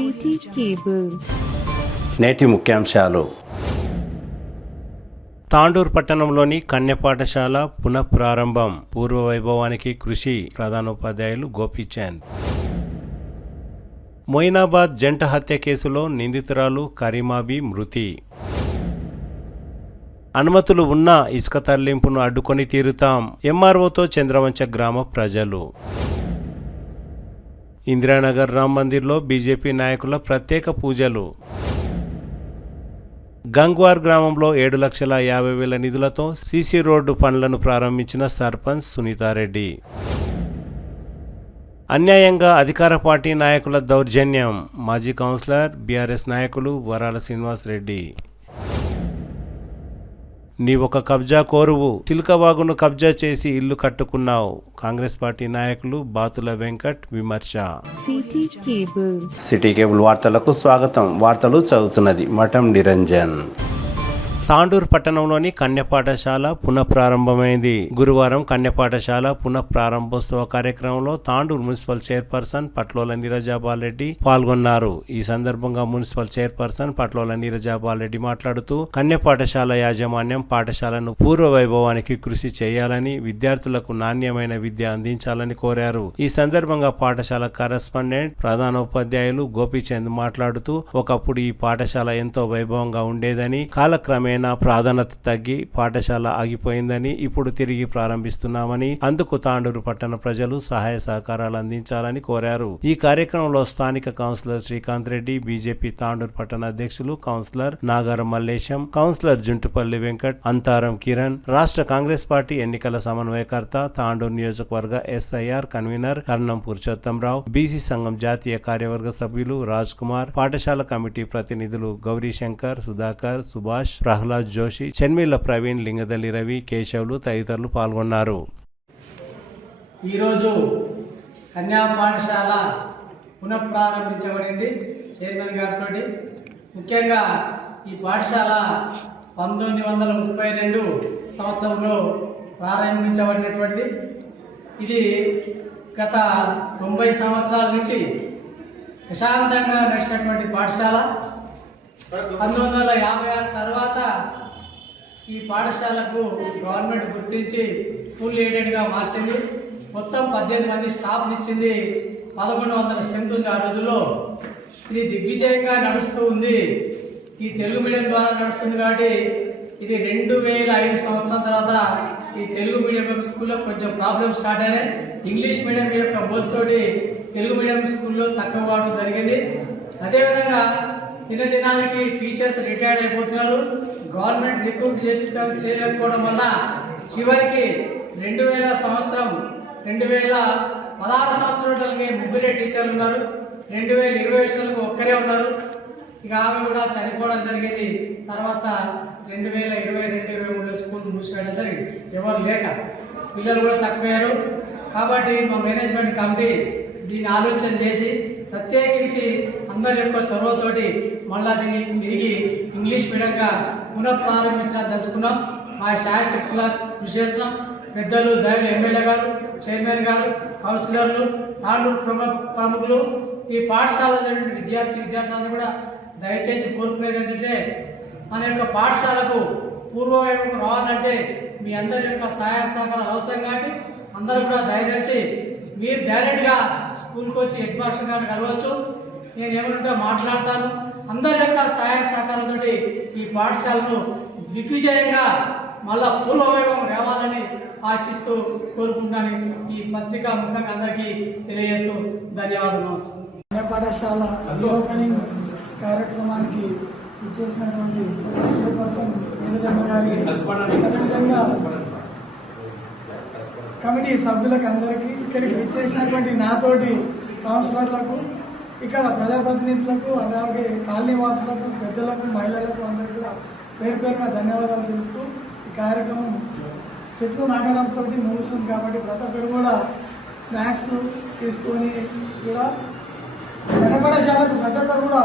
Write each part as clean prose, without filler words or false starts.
City cable. నేటి ముఖ్యాంశాలు. తాండూరు పట్టణంలోని కన్య పాఠశాల పునఃప్రారంభం, పూర్వ వైభవానికి కృషి. ప్రధానోపాధ్యాయులు గోపీచంద్. మొయినాబాద్ జంట హత్య కేసులో నిందితురాలు కరీమాబీ మృతి. అనుమతులు ఉన్నా ఇసుక తరలింపును అడ్డుకొని తీరుతాం, ఎంఆర్ఓతో చంద్రవంచ గ్రామ ప్రజలు. ఇందిరానగర్ రామ్ మందిర్లో బీజేపీ నాయకుల ప్రత్యేక పూజలు. గంగ్వార్ గ్రామంలో 7,50,000 నిధులతో సీసీ రోడ్డు పనులను ప్రారంభించిన సర్పంచ్ సునీతారెడ్డి. అన్యాయంగా అధికార పార్టీ నాయకుల దౌర్జన్యం, మాజీ కౌన్సిలర్ బీఆర్ఎస్ నాయకులు వరాల శ్రీనివాస్ రెడ్డి. నీ ఒక కబ్జా కోరువు, చిలకవాగును కబ్జా చేసి ఇల్లు కట్టుకున్నావు, కాంగ్రెస్ పార్టీ నాయకులు బాతుల వెంకట్ విమర్శ. సిటీ కేబుల్ వార్తలకు స్వాగతం. వార్తలు చదువుతున్నది మఠం నిరంజన్. తాండూరు పట్టణంలోని కన్య పాఠశాల పునఃప్రారంభమైంది. గురువారం కన్య పాఠశాల పునఃప్రారంభోత్సవ కార్యక్రమంలో తాండూరు మున్సిపల్ చైర్పర్సన్ పట్లోల నీరజాబాల్ రెడ్డి పాల్గొన్నారు. ఈ సందర్భంగా మున్సిపల్ చైర్పర్సన్ పట్లోల నీరజాబాల్ రెడ్డి మాట్లాడుతూ కన్య పాఠశాల యాజమాన్యం పాఠశాలను పూర్వ వైభవానికి కృషి చేయాలని, విద్యార్థులకు నాణ్యమైన విద్య అందించాలని కోరారు. ఈ సందర్భంగా పాఠశాల కరెస్పాండెంట్ ప్రధానోపాధ్యాయులు గోపీచంద్ మాట్లాడుతూ ఒకప్పుడు ఈ పాఠశాల ఎంతో వైభవంగా ఉండేదని, కాలక్రమేణా ప్రాధాన్యత తగ్గి పాఠశాల ఆగిపోయిందని, ఇప్పుడు తిరిగి ప్రారంభిస్తున్నామని, అందుకు తాండూరు పట్టణ ప్రజలు సహాయ సహకారాలు అందించాలని కోరారు. ఈ కార్యక్రమంలో స్థానిక కౌన్సిలర్ శ్రీకాంత్ రెడ్డి, బీజేపీ తాండూరు పట్టణ అధ్యక్షులు కౌన్సిలర్ నాగారం మల్లేశం, కౌన్సిలర్ జుంటుపల్లి వెంకట్, అంతారం కిరణ్, రాష్ట్ర కాంగ్రెస్ పార్టీ ఎన్నికల సమన్వయకర్త, తాండూరు నియోజకవర్గ ఎస్ఐఆర్ కన్వీనర్ కర్ణం పురుషోత్తంరావు, బీసీ సంఘం జాతీయ కార్యవర్గ సభ్యులు రాజ్ కుమార్, పాఠశాల కమిటీ ప్రతినిధులు గౌరీశంకర్, సుధాకర్, సుభాష్, ప్రహ్లాద్ జోషి, చెన్మిల్ల ప్రవీణ్, లింగదల్లి రవి, కేశవులు తదితరులు పాల్గొన్నారు. ఈరోజు కన్యా పాఠశాల పునఃప్రారంభించబడింది చైర్మన్ గారితో. ముఖ్యంగా ఈ పాఠశాల 1932 సంవత్సరంలో ప్రారంభించబడినటువంటిది. ఇది గత 90 సంవత్సరాల నుంచి ప్రశాంతంగా నడిచినటువంటి పాఠశాల. 1956 తర్వాత ఈ పాఠశాలకు గవర్నమెంట్ గుర్తించి ఫుల్ ఎయిడెడ్గా మార్చింది. మొత్తం 18 మంది స్టాఫ్ని ఇచ్చింది. 1100 స్ట్రెంత్ ఉంది ఆ రోజుల్లో. ఇది దిగ్విజయంగా నడుస్తూ ఉంది. ఈ తెలుగు మీడియం ద్వారా నడుస్తుంది కాబట్టి ఇది 2005 సంవత్సరం తర్వాత ఈ తెలుగు మీడియం స్కూల్లో కొంచెం ప్రాబ్లమ్స్ స్టార్ట్ అయినాయి. ఇంగ్లీష్ మీడియం యొక్క మోస్తోటి తెలుగు మీడియం స్కూల్లో తక్కువ వాడడం జరిగింది. అదేవిధంగా దినదినానికి టీచర్స్ రిటైర్డ్ అయిపోతున్నారు. గవర్నమెంట్ రిక్రూట్ చేయకపోవడం వల్ల చివరికి 2016 సంవత్సరాలకి 3 టీచర్లు ఉన్నారు. 2020 ఒక్కరే ఉన్నారు. ఇక ఆమె కూడా చనిపోవడం జరిగింది. తర్వాత 2022-23 స్కూల్ మూసివేయడం జరిగింది. ఎవరు లేక పిల్లలు కూడా తక్కువయ్యారు. కాబట్టి మా మేనేజ్మెంట్ కమిటీ దీన్ని ఆలోచన చేసి ప్రత్యేకించి అందరి యొక్క చొరవతోటి మళ్ళా దీన్ని తిరిగి ఇంగ్లీష్ మీడియంగా పునఃప్రారంభించడానికి తెలుసుకున్నాం. మా శాయశక్తుల కృషి చేస్తున్నాం. పెద్దలు దైవ ఎమ్మెల్యే గారు, చైర్మన్ గారు, కౌన్సిలర్లు, తాండూరు ప్రముఖులు, ఈ పాఠశాల విద్యార్థులందరూ కూడా దయచేసి కోరుకునేది ఏంటంటే మన యొక్క పాఠశాలకు పూర్వవైపు రావాలంటే మీ అందరి యొక్క సహాయ సహకారాలు అవసరం. కాబట్టి అందరూ కూడా దయచేసి మీరు డైరెక్ట్గా స్కూల్కి వచ్చి హెడ్ మాస్టర్ గారు కలవచ్చు. నేను ఏమంటే మాట్లాడతాను. అందరి యొక్క సహాయ సహకారంతో ఈ పాఠశాలను దిగ్విజయంగా మళ్ళా పూర్వవైభవం రావాలని ఆశిస్తూ కోరుకుంటాను. ఈ పత్రికా ముఖ్యంగా అందరికీ తెలియజేస్తూ ధన్యవాదాలు. నమస్కారం. పాఠశాల రీఓపెనింగ్ కార్యక్రమానికి ఇచ్చేసినటువంటి చైర్పర్సన్ నీరజమ్మ గారికి, అదేవిధంగా కమిటీ సభ్యులకు అందరికీ, ఇక్కడికి ఇచ్చేసినటువంటి నాతోటి కౌన్సిలర్లకు, ఇక్కడ ప్రజాప్రతినిధులకు, అలాగే కాలనీవాసులకు, పెద్దలకు, మహిళలకు అందరికీ కూడా పేరు పేరున ధన్యవాదాలు తెలుపుతూ ఈ కార్యక్రమం చెట్లు నాటడంతో ముగుస్తుంది. కాబట్టి ప్రతి ఒక్కరు కూడా స్నాక్స్ తీసుకొని కూడా కనపడశాలకు ప్రతి ఒక్కరు కూడా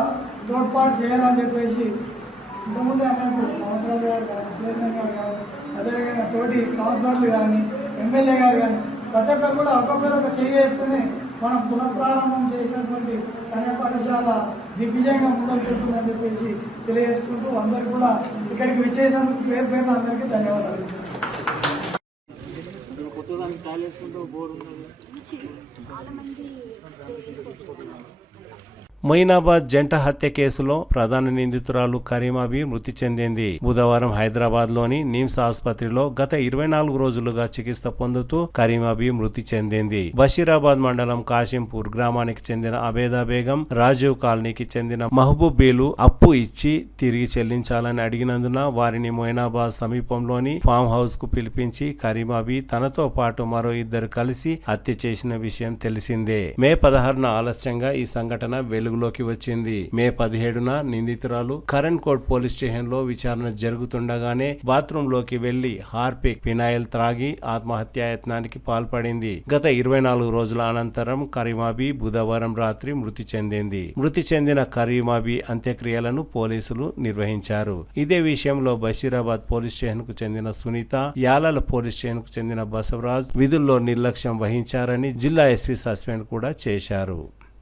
తోడ్పాటు చేయాలని చెప్పేసి ఇంతకుముందే అన్నట్టు కౌన్సిలర్ గారు కానీ, చైర్మన్ గారు కానీ, అదేవిధంగా తోటి కౌన్సిలర్లు కానీ, ఎమ్మెల్యే గారు కానీ ప్రతి ఒక్కరు కూడా ఒక్కొక్కరు ఒక చేయి వేస్తేనే మనం పునఃప్రారంభం చేసినటువంటి కన్యా పాఠశాల దిగ్విజయంగా ముందుకెళ్తుందని చెప్పేసి తెలియజేసుకుంటూ అందరు కూడా ఇక్కడికి విచ్చేసినందుకు పేరు పేరున అందరికీ ధన్యవాదాలు. మొయినాబాద్ జంట హత్య కేసులో ప్రధాన నిందితురాలు కరీమాబీ మృతి చెందింది. బుధవారం హైదరాబాద్ లోని నిమ్స్ ఆసుపత్రిలో గత 24 రోజులుగా చికిత్స పొందుతూ కరీమాబీ మృతి చెందింది. బషీరాబాద్ మండలం కాశింపూర్ గ్రామానికి చెందిన అబేదా బేగం, రాజీవ్ కాలనీకి చెందిన మహబూబ్ బీలు అప్పు ఇచ్చి తిరిగి చెల్లించాలని అడిగినందున వారిని మొయినాబాద్ సమీపంలోని ఫామ్ హౌస్ కు పిలిపించి కరీమాబీ తనతో పాటు మరో ఇద్దరు కలిసి హత్య చేసిన విషయం తెలిసిందే. మే 16న ఆలస్యంగా ఈ సంఘటన వెలుగులోకి వచ్చింది. మే 17న నిందితురాలు కరణ్ కోట్ పోలీస్ స్టేషన్ లో విచారణ జరుగుతుండగానే బాత్రూమ్ లోకి వెళ్లి హార్పిక్, ఫినాయిల్ త్రాగి ఆత్మహత్యాయత్నానికి పాల్పడింది. గత 24 రోజుల అనంతరం కరీమాబీ బుధవారం రాత్రి మృతి చెందింది. మృతి చెందిన కరీమాబీ అంత్యక్రియలను పోలీసులు నిర్వహించారు. ఇదే విషయంలో బషీరాబాద్ పోలీస్ స్టేషన్ కు చెందిన సునీత, యాలాల పోలీస్ స్టేషన్ కు చెందిన బసవరాజ్ విధుల్లో నిర్లక్ష్యం వహించారని జిల్లా ఎస్పీ సస్పెండ్ కూడా చేశారు.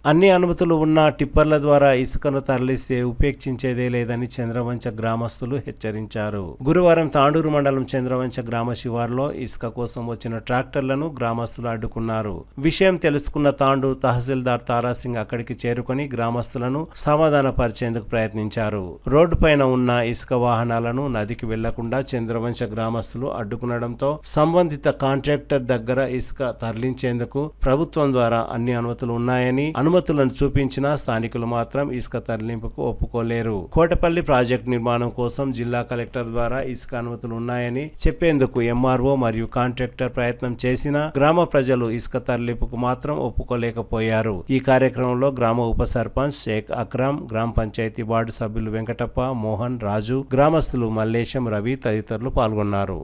అన్ని అనుమతులు ఉన్న టిప్పర్ల ద్వారా ఇసుకను తరలిస్తే ఉపేక్షించేదే లేదని చంద్రవంచ గ్రామస్తులు హెచ్చరించారు. గురువారం తాండూరు మండలం చంద్రవంచ గ్రామ శివారులో ఇసుక కోసం వచ్చిన ట్రాక్టర్లను గ్రామస్తులు అడ్డుకున్నారు. విషయం తెలుసుకున్న తాండూరు తహసీల్దార్ తారాసింగ్ అక్కడికి చేరుకొని గ్రామస్తులను సమాధానపరిచేందుకు ప్రయత్నించారు. రోడ్డు పైన ఉన్న ఇసుక వాహనాలను నదికి వెళ్లకుండా చంద్రవంచ గ్రామస్తులు అడ్డుకునడంతో సంబంధిత కాంట్రాక్టర్ దగ్గర ఇసుక తరలించేందుకు ప్రభుత్వం ద్వారా అన్ని అనుమతులు ఉన్నాయని, అనుమతులను చూపించినా స్థానికులు మాత్రం ఇసుక తరలింపుకు ఒప్పుకోలేరు. కోటపల్లి ప్రాజెక్టు నిర్మాణం కోసం జిల్లా కలెక్టర్ ద్వారా ఇసుక అనుమతులు ఉన్నాయని చెప్పేందుకు ఎంఆర్ఓ మరియు కాంట్రాక్టర్ ప్రయత్నం చేసినా గ్రామ ప్రజలు ఇసుక తరలింపుకు మాత్రం ఒప్పుకోలేకపోయారు. ఈ కార్యక్రమంలో గ్రామ ఉప సర్పంచ్ షేక్ అక్రమ్, గ్రామ పంచాయతీ వార్డు సభ్యులు వెంకటప్ప, మోహన్, రాజు, గ్రామస్తులు మల్లేశం, రవి తదితరులు పాల్గొన్నారు.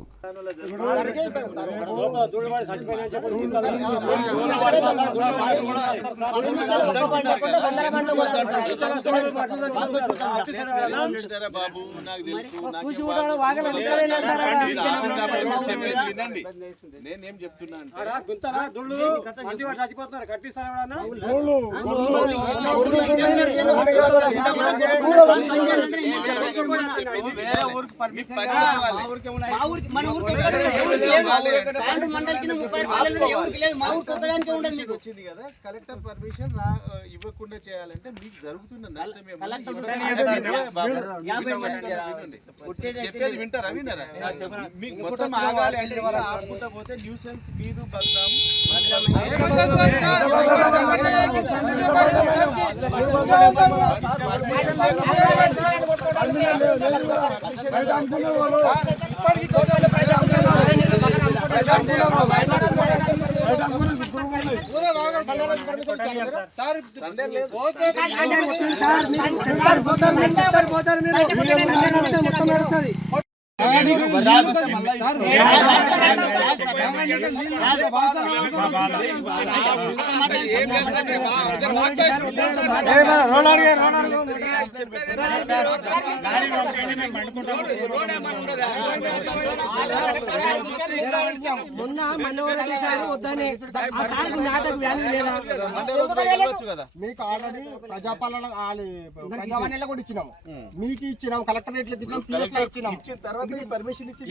నేనేం చెప్తున్నా వచ్చింది కదా, కలెక్టర్ పర్మిషన్ ఇవ్వకుండా చేయాలంటే మీకు జరుగుతున్న నష్టం చెప్పేది వింటారా? వినరా? మీకు మొత్తం ఆగాలి అంటే ఆపుకుంటా పోతే న్యూసెన్స్ మీరు బద్నాం. మొన్న మనోరెడ్డి సార్ వద్దని నాటకు వ్యాల్యూ లేదా? మీకు ఆల్రెడీ ప్రజాపాలన ప్రజావాణిలో కూడా ఇచ్చినాము, మీకు ఇచ్చినాము, కలెక్టరేట్ ఇచ్చినాం, పిఎస్ లో ఇచ్చినాం. పర్మిషన్ ఇచ్చి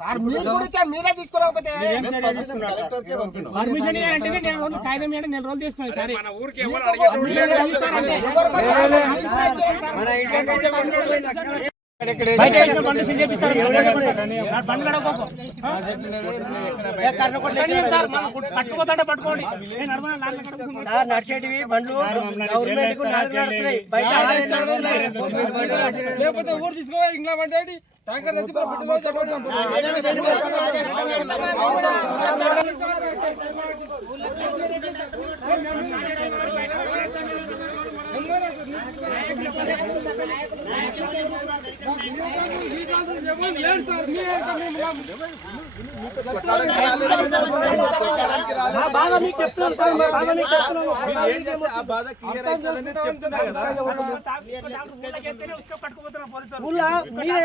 సార్ మీరు కూడా ఇచ్చారు, మీరే తీసుకురాకపోతే పర్మిషన్ అంటే నేను కాగితం మీద 4 రోజులు తీసుకున్నాను సార్. నడిచేటివి బండ్లు గవర్నమెంట్ నడుస్తున్నాయి, బయట లేకపోతే ఊరు తీసుకోవాలి. ఇంట్లో పండి ట్యాంకర్ తెచ్చి బాగా మీకు చెప్తున్నాను సార్, బాగా మీకు చెప్తున్నాను. ఆ బాధ క్లియర్ అవుతుందని చెప్తున్నా కదా. మీరే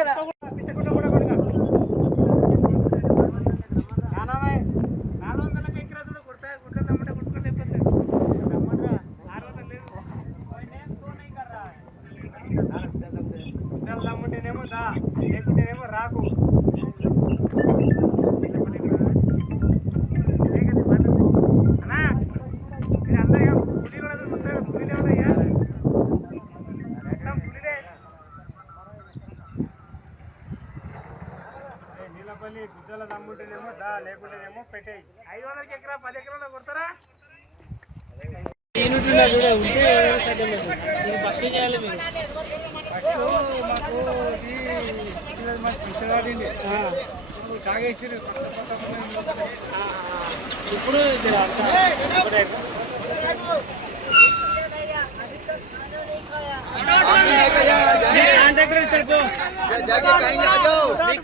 ఇప్పుడు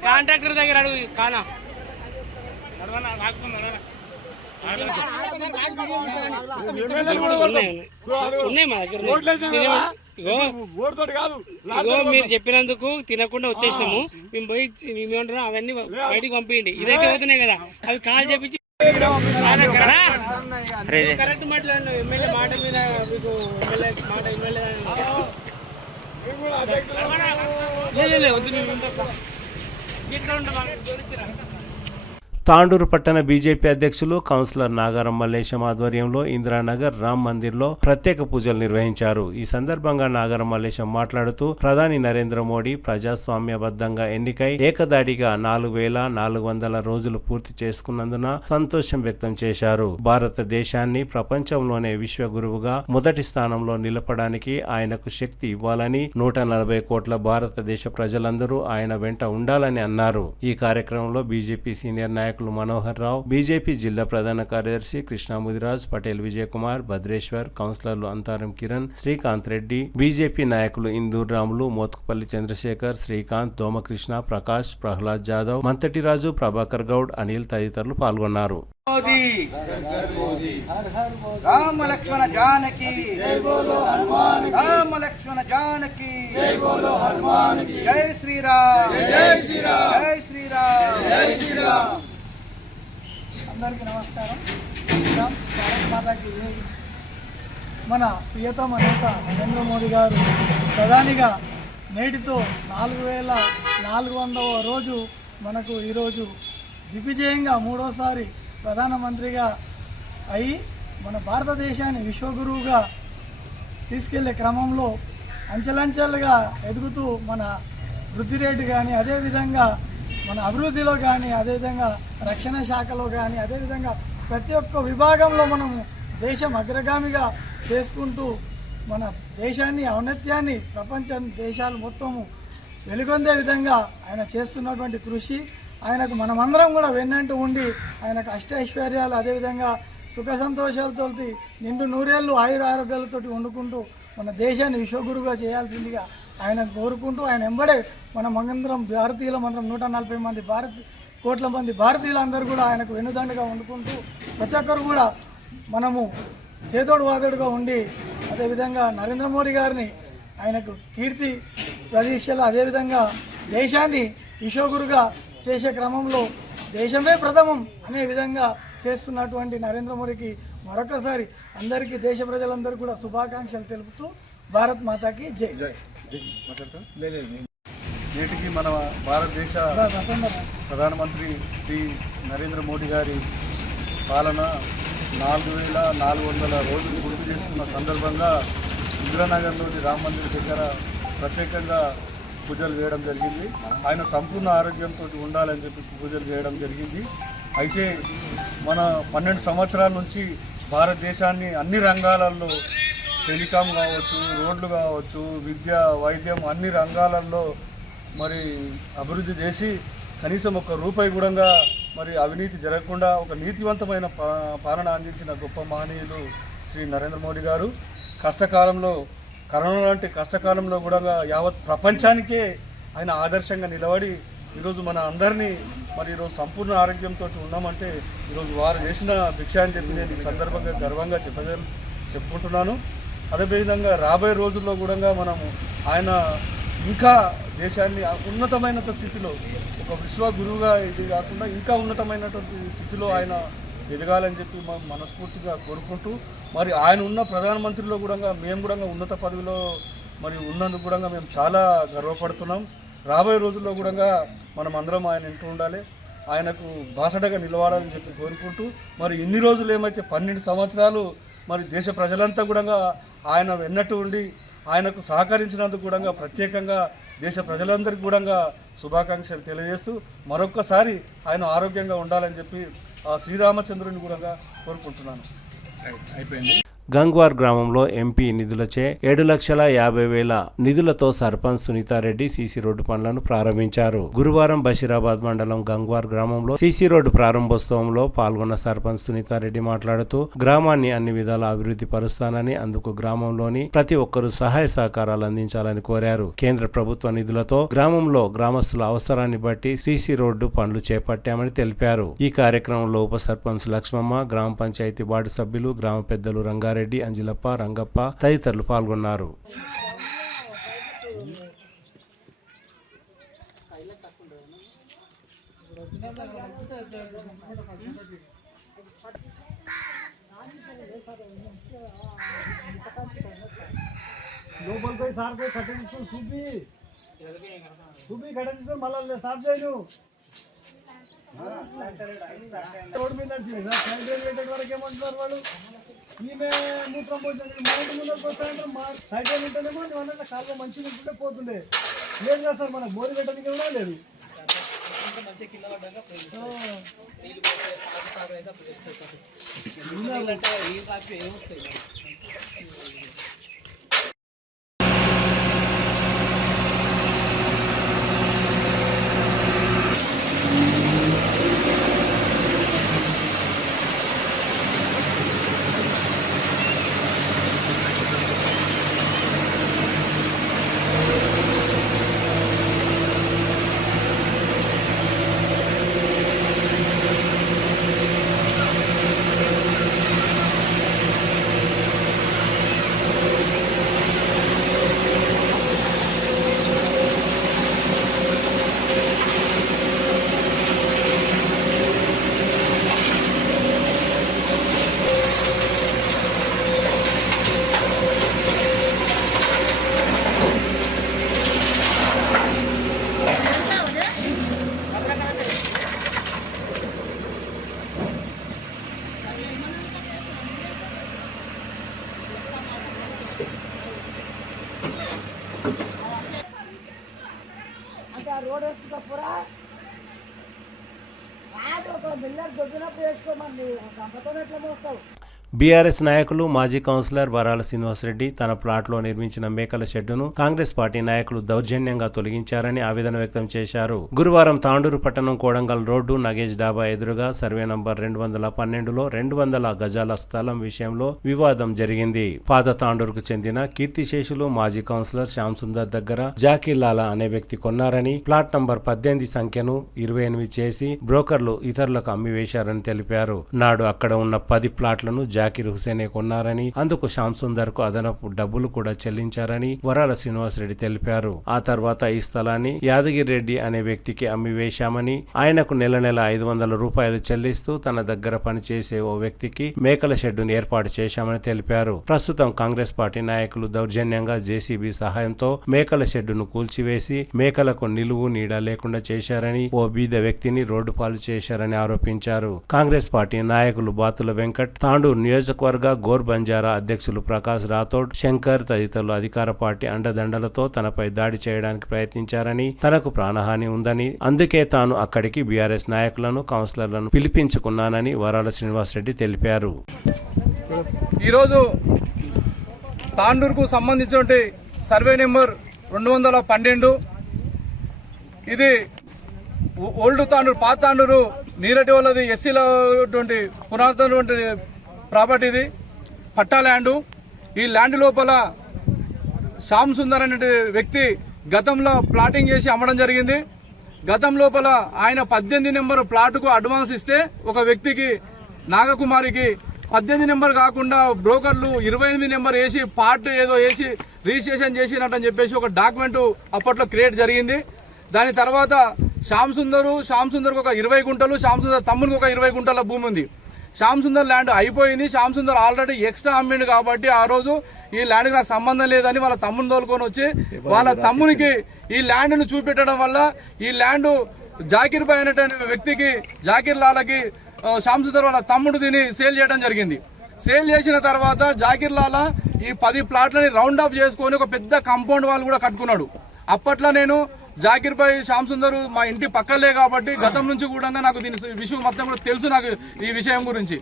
కాంట్రాక్టర్ దగ్గర అడుగు కానా ఉన్నాయి మా దగ్గర. ఇగో మీరు చెప్పినందుకు తినకుండా వచ్చేసాము మేము పోయి మేమంటున్నాం అవన్నీ బయటికి పంపించండి. ఇదైతే అవుతున్నాయి కదా అవి కాల్ చేపించి కరెక్ట్ మాట్లాడండి. ఎమ్మెల్యే మాట మీద మీకు ఎమ్మెల్యే మాట ఎమ్మెల్యే వద్దు ఇక్కడ ఉంటాం. తాండూరు పట్టణ బీజేపీ అధ్యక్షులు కౌన్సిలర్ నాగారం మల్లేశం ఆధ్వర్యంలో ఇందిరానగర్ రామ్ మందిర్లో ప్రత్యేక పూజలు నిర్వహించారు. ఈ సందర్భంగా నాగారం మల్లేశం మాట్లాడుతూ ప్రధాని నరేంద్ర మోడీ ప్రజాస్వామ్యబద్ధంగా ఎన్నికై ఏకదాడిగా 4,400 రోజులు పూర్తి చేసుకున్నందున సంతోషం వ్యక్తం చేశారు. భారతదేశాన్ని ప్రపంచంలోనే విశ్వగురువుగా మొదటి స్థానంలో నిలపడానికి ఆయనకు శక్తి ఇవ్వాలని 140 కోట్ల భారతదేశ ప్రజలందరూ ఆయన వెంట ఉండాలని అన్నారు. ఈ కార్యక్రమంలో బీజేపీ సీనియర్ నాయకులు మనోహర్ రావు, బీజేపీ జిల్లా ప్రధాన కార్యదర్శి కృష్ణముదిరాజ్, పటేల్ విజయ్ కుమార్, భద్రేశ్వర్, కౌన్సిలర్లు అంతారం కిరణ్, శ్రీకాంత్ రెడ్డి, బీజేపీ నాయకులు ఇందూర్ రాములు, మోత్కుపల్లి చంద్రశేఖర్, శ్రీకాంత్, దోమకృష్ణ, ప్రకాష్, ప్రహ్లాద్ జాదవ్, మంతటిరాజు, ప్రభాకర్ గౌడ్, అనిల్ తదితరులు పాల్గొన్నారు. రామ లక్ష్మణ జానకి రామ లక్ష్మణ జానకి జై శ్రీరామ్ జై శ్రీరామ్ జై శ్రీరామ్ జై శ్రీరామ్. అందరికీ నమస్కారం. భారత్ మాతాకి జై. మన ప్రియతమ నేత నరేంద్ర మోడీ గారు ప్రధానిగా నేటితో 4,400వ రోజు మనకు ఈరోజు దిగ్విజయంగా 3వసారి ప్రధానమంత్రిగా అయి మన భారతదేశాన్ని విశ్వగురువుగా తీసుకెళ్లే క్రమంలో అంచెలంచెలుగా ఎదుగుతూ మన వృద్ధి రేటు కానీ, అదేవిధంగా మన అభివృద్ధిలో కానీ, అదేవిధంగా రక్షణ శాఖలో కానీ, అదేవిధంగా ప్రతి ఒక్క విభాగంలో మనము దేశం అగ్రగామిగా చేసుకుంటూ మన దేశాన్ని ఔన్నత్యాన్ని ప్రపంచ దేశాలు మొత్తము వెలుగొందే విధంగా ఆయన చేస్తున్నటువంటి కృషి, ఆయనకు మనమందరం కూడా వెన్నంటూ ఉండి ఆయనకు అష్టైశ్వర్యాలు, అదేవిధంగా సుఖ సంతోషాలతో నిండు నూరేళ్ళు ఆయుర ఆరోగ్యాలతో వండుకుంటూ మన దేశాన్ని విశ్వగురువుగా చేయాల్సిందిగా ఆయన కోరుకుంటూ ఆయన ఎంబడే మనమందరం భారతీయుల మందరం 140 కోట్ల మంది భారతీయులందరూ కూడా ఆయనకు వెన్నుదండగా వండుకుంటూ ప్రతి ఒక్కరు కూడా మనము చేదోడు వాదోడుగా ఉండి అదేవిధంగా నరేంద్ర మోడీ గారిని ఆయనకు కీర్తి ప్రతీక్షలు, అదేవిధంగా దేశాన్ని విశ్వగురుగా చేసే క్రమంలో దేశమే ప్రథమం అనే విధంగా చేస్తున్నటువంటి నరేంద్ర మోడీకి మరొకసారి అందరికీ దేశ ప్రజలందరూ కూడా శుభాకాంక్షలు తెలుపుతూ భారత్ మాతాకి జై. నేటికి మన భారతదేశ ప్రధానమంత్రి శ్రీ నరేంద్ర మోడీ గారి పాలన 4,400 రోజులు పూర్తి చేసుకున్న సందర్భంగా ఇందిరానగర్లోని రామ మందిర్ దగ్గర ప్రత్యేకంగా పూజలు చేయడం జరిగింది. ఆయన సంపూర్ణ ఆరోగ్యంతో ఉండాలని చెప్పి పూజలు చేయడం జరిగింది. అయితే మన 12 సంవత్సరాల నుంచి భారతదేశాన్ని అన్ని రంగాలలో టెలికాం కావచ్చు, రోడ్లు కావచ్చు, విద్య, వైద్యం అన్ని రంగాలలో మరి అభివృద్ధి చేసి కనీసం ₹1 కూడా మరి అవినీతి జరగకుండా ఒక నీతివంతమైన పాలన అందించిన గొప్ప మహనీయులు శ్రీ నరేంద్ర మోడీ గారు. కష్టకాలంలో, కరోనా లాంటి కష్టకాలంలో కూడా యావత్ ప్రపంచానికే ఆయన ఆదర్శంగా నిలబడి ఈరోజు మన అందరినీ మరి ఈరోజు సంపూర్ణ ఆరోగ్యంతో ఉన్నామంటే ఈరోజు వారు చేసిన భిక్ష అని చెప్పి నేను ఈ సందర్భంగా గర్వంగా చెప్పుకుంటున్నాను. అదేవిధంగా రాబోయే రోజుల్లో కూడా మనము ఆయన ఇంకా దేశాన్ని ఉన్నతమైన స్థితిలో ఒక విశ్వగురువుగా ఇది కాకుండా ఇంకా ఉన్నతమైనటువంటి స్థితిలో ఆయన ఎదగాలని చెప్పి మనస్ఫూర్తిగా కోరుకుంటూ మరి ఆయన ఉన్న ప్రధానమంత్రిలో కూడా మేము కూడా ఉన్నత పదవిలో మరి ఉన్నందుకు కూడా మేము చాలా గర్వపడుతున్నాం. రాబోయే రోజుల్లో కూడా మనం అందరం ఆయన ఇంటూ ఉండాలి, ఆయనకు బాసటగా నిలవాలని చెప్పి కోరుకుంటూ మరి ఇన్ని రోజులు ఏమైతే 12 సంవత్సరాలు మరి దేశ ప్రజలంతా కూడా ఆయన వెన్నట్టు ఉండి ఆయనకు సహకరించినందుకు కూడా ప్రత్యేకంగా దేశ ప్రజలందరికీ కూడా శుభాకాంక్షలు తెలియజేస్తూ మరొక్కసారి ఆయన ఆరోగ్యంగా ఉండాలని చెప్పి ఆ శ్రీరామచంద్రుని కూడా కోరుకుంటున్నాను. అయిపోయింది. గంగ్వార్ గ్రామంలో ఎంపీ నిధులచే 7,50,000 నిధులతో సర్పంచ్ సునీతారెడ్డి సీసీ రోడ్డు పనులను ప్రారంభించారు. గురువారం బషీరాబాద్ మండలం గంగ్వార్ గ్రామంలో సీసీ రోడ్డు ప్రారంభోత్సవంలో పాల్గొన్న సర్పంచ్ సునీతారెడ్డి మాట్లాడుతూ గ్రామాన్ని అన్ని విధాల అభివృద్ధి పరుస్తానని, అందుకు గ్రామంలోని ప్రతి ఒక్కరూ సహాయ సహకారాలు అందించాలని కోరారు. కేంద్ర ప్రభుత్వ నిధులతో గ్రామంలో గ్రామస్తుల అవసరాన్ని బట్టి సీసీ రోడ్డు పనులు చేపట్టామని తెలిపారు. ఈ కార్యక్రమంలో ఉప సర్పంచ్ లక్ష్మమ్మ, గ్రామ పంచాయతీ వార్డు సభ్యులు, గ్రామ పెద్దలు రంగారెడ్డి, అంజిలప్ప, రంగప్ప తదితరులు పాల్గొన్నారు. లోపలికి సార్ పోయి కట్ట తీసుకొని చూపి కట్ట తీసుకొని మళ్ళీ సాఫ్ చేయను. రోడ్డు మీద నడిచింది సార్, సైకిల్ పెట్టే వరకు ఏమంటున్నారు వాళ్ళు, ఈమె మూత్రం పోతుంది, మా ఇంటి ముందరకు వస్తాయంటారు. మా సైకిల్ ఉంటేనేమో అన్నట్టు కాలువ మంచిగా ఉంటుండే పోతుండే, లేదు కదా సార్, మనకు బోరు పెట్టడానికి కూడా లేదు. అంటే ఆ రోడ్ వేసుకుంటా పూరా కాదు, ఒక బిల్లర్ దొబ్బినప్పుడు వేసుకోమని గంపతో ఎట్లా మోస్తావు. బీఆర్ఎస్ నాయకులు మాజీ కౌన్సిలర్ వరాల శ్రీనివాసరెడ్డి తన ప్లాట్లో నిర్మించిన మేకల షెడ్డును కాంగ్రెస్ పార్టీ నాయకులు దౌర్జన్యంగా తొలగించారని ఆవేదన వ్యక్తం చేశారు. గురువారం తాండూరు పట్టణం కోడంగల్ రోడ్డు నగేజ్ డాబా ఎదురుగా సర్వే నంబర్ 212లో 200 గజాల స్థలం విషయంలో వివాదం జరిగింది. పాత తాండూరుకు చెందిన కీర్తిశేషులు మాజీ కౌన్సిలర్ శ్యామ్ సుందర్ దగ్గర జాకీర్ లాలా అనే వ్యక్తి కొన్నారని, ప్లాట్ నంబర్ 18 సంఖ్యను 28 చేసి బ్రోకర్లు ఇతరులకు అమ్మివేశారని తెలిపారు. నాడు అక్కడ ఉన్న 10 ప్లాట్లను జాకీర్ హుసేనే కొన్నారని, అందుకు శ్యామ్ సుందర్ కు అదనపు డబ్బులు కూడా చెల్లించారని వరాల శ్రీనివాసరెడ్డి తెలిపారు. ఆ తర్వాత ఈ స్థలాన్ని యాదగిరి రెడ్డి అనే వ్యక్తికి అమ్మివేశామని, ఆయనకు నెల 500 రూపాయలు చెల్లిస్తూ తన దగ్గర పనిచేసే ఓ వ్యక్తికి మేకల షెడ్డును ఏర్పాటు చేశామని తెలిపారు. ప్రస్తుతం కాంగ్రెస్ పార్టీ నాయకులు దౌర్జన్యంగా జేసీబీ సహాయంతో మేకల షెడ్డును కూల్చివేసి మేకలకు నిలువు నీడ లేకుండా చేశారని, ఓ బీద వ్యక్తిని రోడ్డు పాలు చేశారని ఆరోపించారు. కాంగ్రెస్ పార్టీ నాయకులు బాతుల వెంకట్, తాండూరు నియోజకవర్గ గోర్ బంజారా అధ్యక్షులు ప్రకాష్ రాథోడ్, శంకర్ తదితరులు అధికార పార్టీ అండదండలతో తనపై దాడి చేయడానికి ప్రయత్నించారని, తనకు ప్రాణహాని ఉందని, అందుకే తాను అక్కడికి బీఆర్ఎస్ నాయకులను, కౌన్సిలర్లను పిలిపించుకున్నానని వరాల శ్రీనివాసరెడ్డి తెలిపారు. ఈరోజు తాండూరుకు సంబంధించిన సర్వే నెంబర్ 212 ఇది ఓల్డ్ తాండూరు, పాత తాండూరు నీరటి వాళ్ళది ఎస్సీల పురాతనటువంటి ప్రాపర్టీ, ఇది పట్టా ల్యాండు. ఈ ల్యాండ్ లోపల శ్యామ్ సుందర్ అనే వ్యక్తి గతంలో ప్లాటింగ్ చేసి అమ్మడం జరిగింది. గతం లోపల ఆయన 18 నెంబర్ ప్లాటుకు అడ్వాన్స్ ఇస్తే ఒక వ్యక్తికి నాగకుమారికి 18 నెంబర్ కాకుండా బ్రోకర్లు 28 నెంబర్ వేసి పార్ట్ ఏదో వేసి రిజిస్ట్రేషన్ చేసినట్టని చెప్పేసి ఒక డాక్యుమెంట్ అప్పట్లో క్రియేట్ జరిగింది. దాని తర్వాత శ్యామ్ సుందర్కు ఒక 20 గుంటలు, శ్యామ్ సుందర్ తమ్మునికి ఒక 20 గుంటల భూమి ఉంది. శ్యామ్ సుందర్ ల్యాండ్ అయిపోయింది. శ్యామ్ సుందర్ ఆల్రెడీ ఎక్స్ట్రా అమ్మిండు కాబట్టి ఆ రోజు ఈ ల్యాండ్కి నాకు సంబంధం లేదని వాళ్ళ తమ్ముని తోలుకొని వచ్చి వాళ్ళ తమ్మునికి ఈ ల్యాండ్ను చూపెట్టడం వల్ల ఈ ల్యాండ్ జాకీర్ భాయ్ అనే వ్యక్తికి, జాకీర్ లాలాకి శ్యామ్ సుందర్ వాళ్ళ తమ్ముడు దీన్ని సేల్ చేయడం జరిగింది. సేల్ చేసిన తర్వాత జాకీర్ లాలా ఈ 10 ప్లాట్లని రౌండ్ ఆఫ్ చేసుకొని ఒక పెద్ద కాంపౌండ్ వాళ్ళు కూడా కట్టుకున్నాడు. అప్పట్లో నేను జాకిర్ భాయ్ శ్యామ్ సుందర్ మా ఇంటి పక్కలే కాబట్టి గతం నుంచి కూడా నాకు దీని విషయం మొత్తం కూడా తెలుసు నాకు ఈ విషయం గురించి.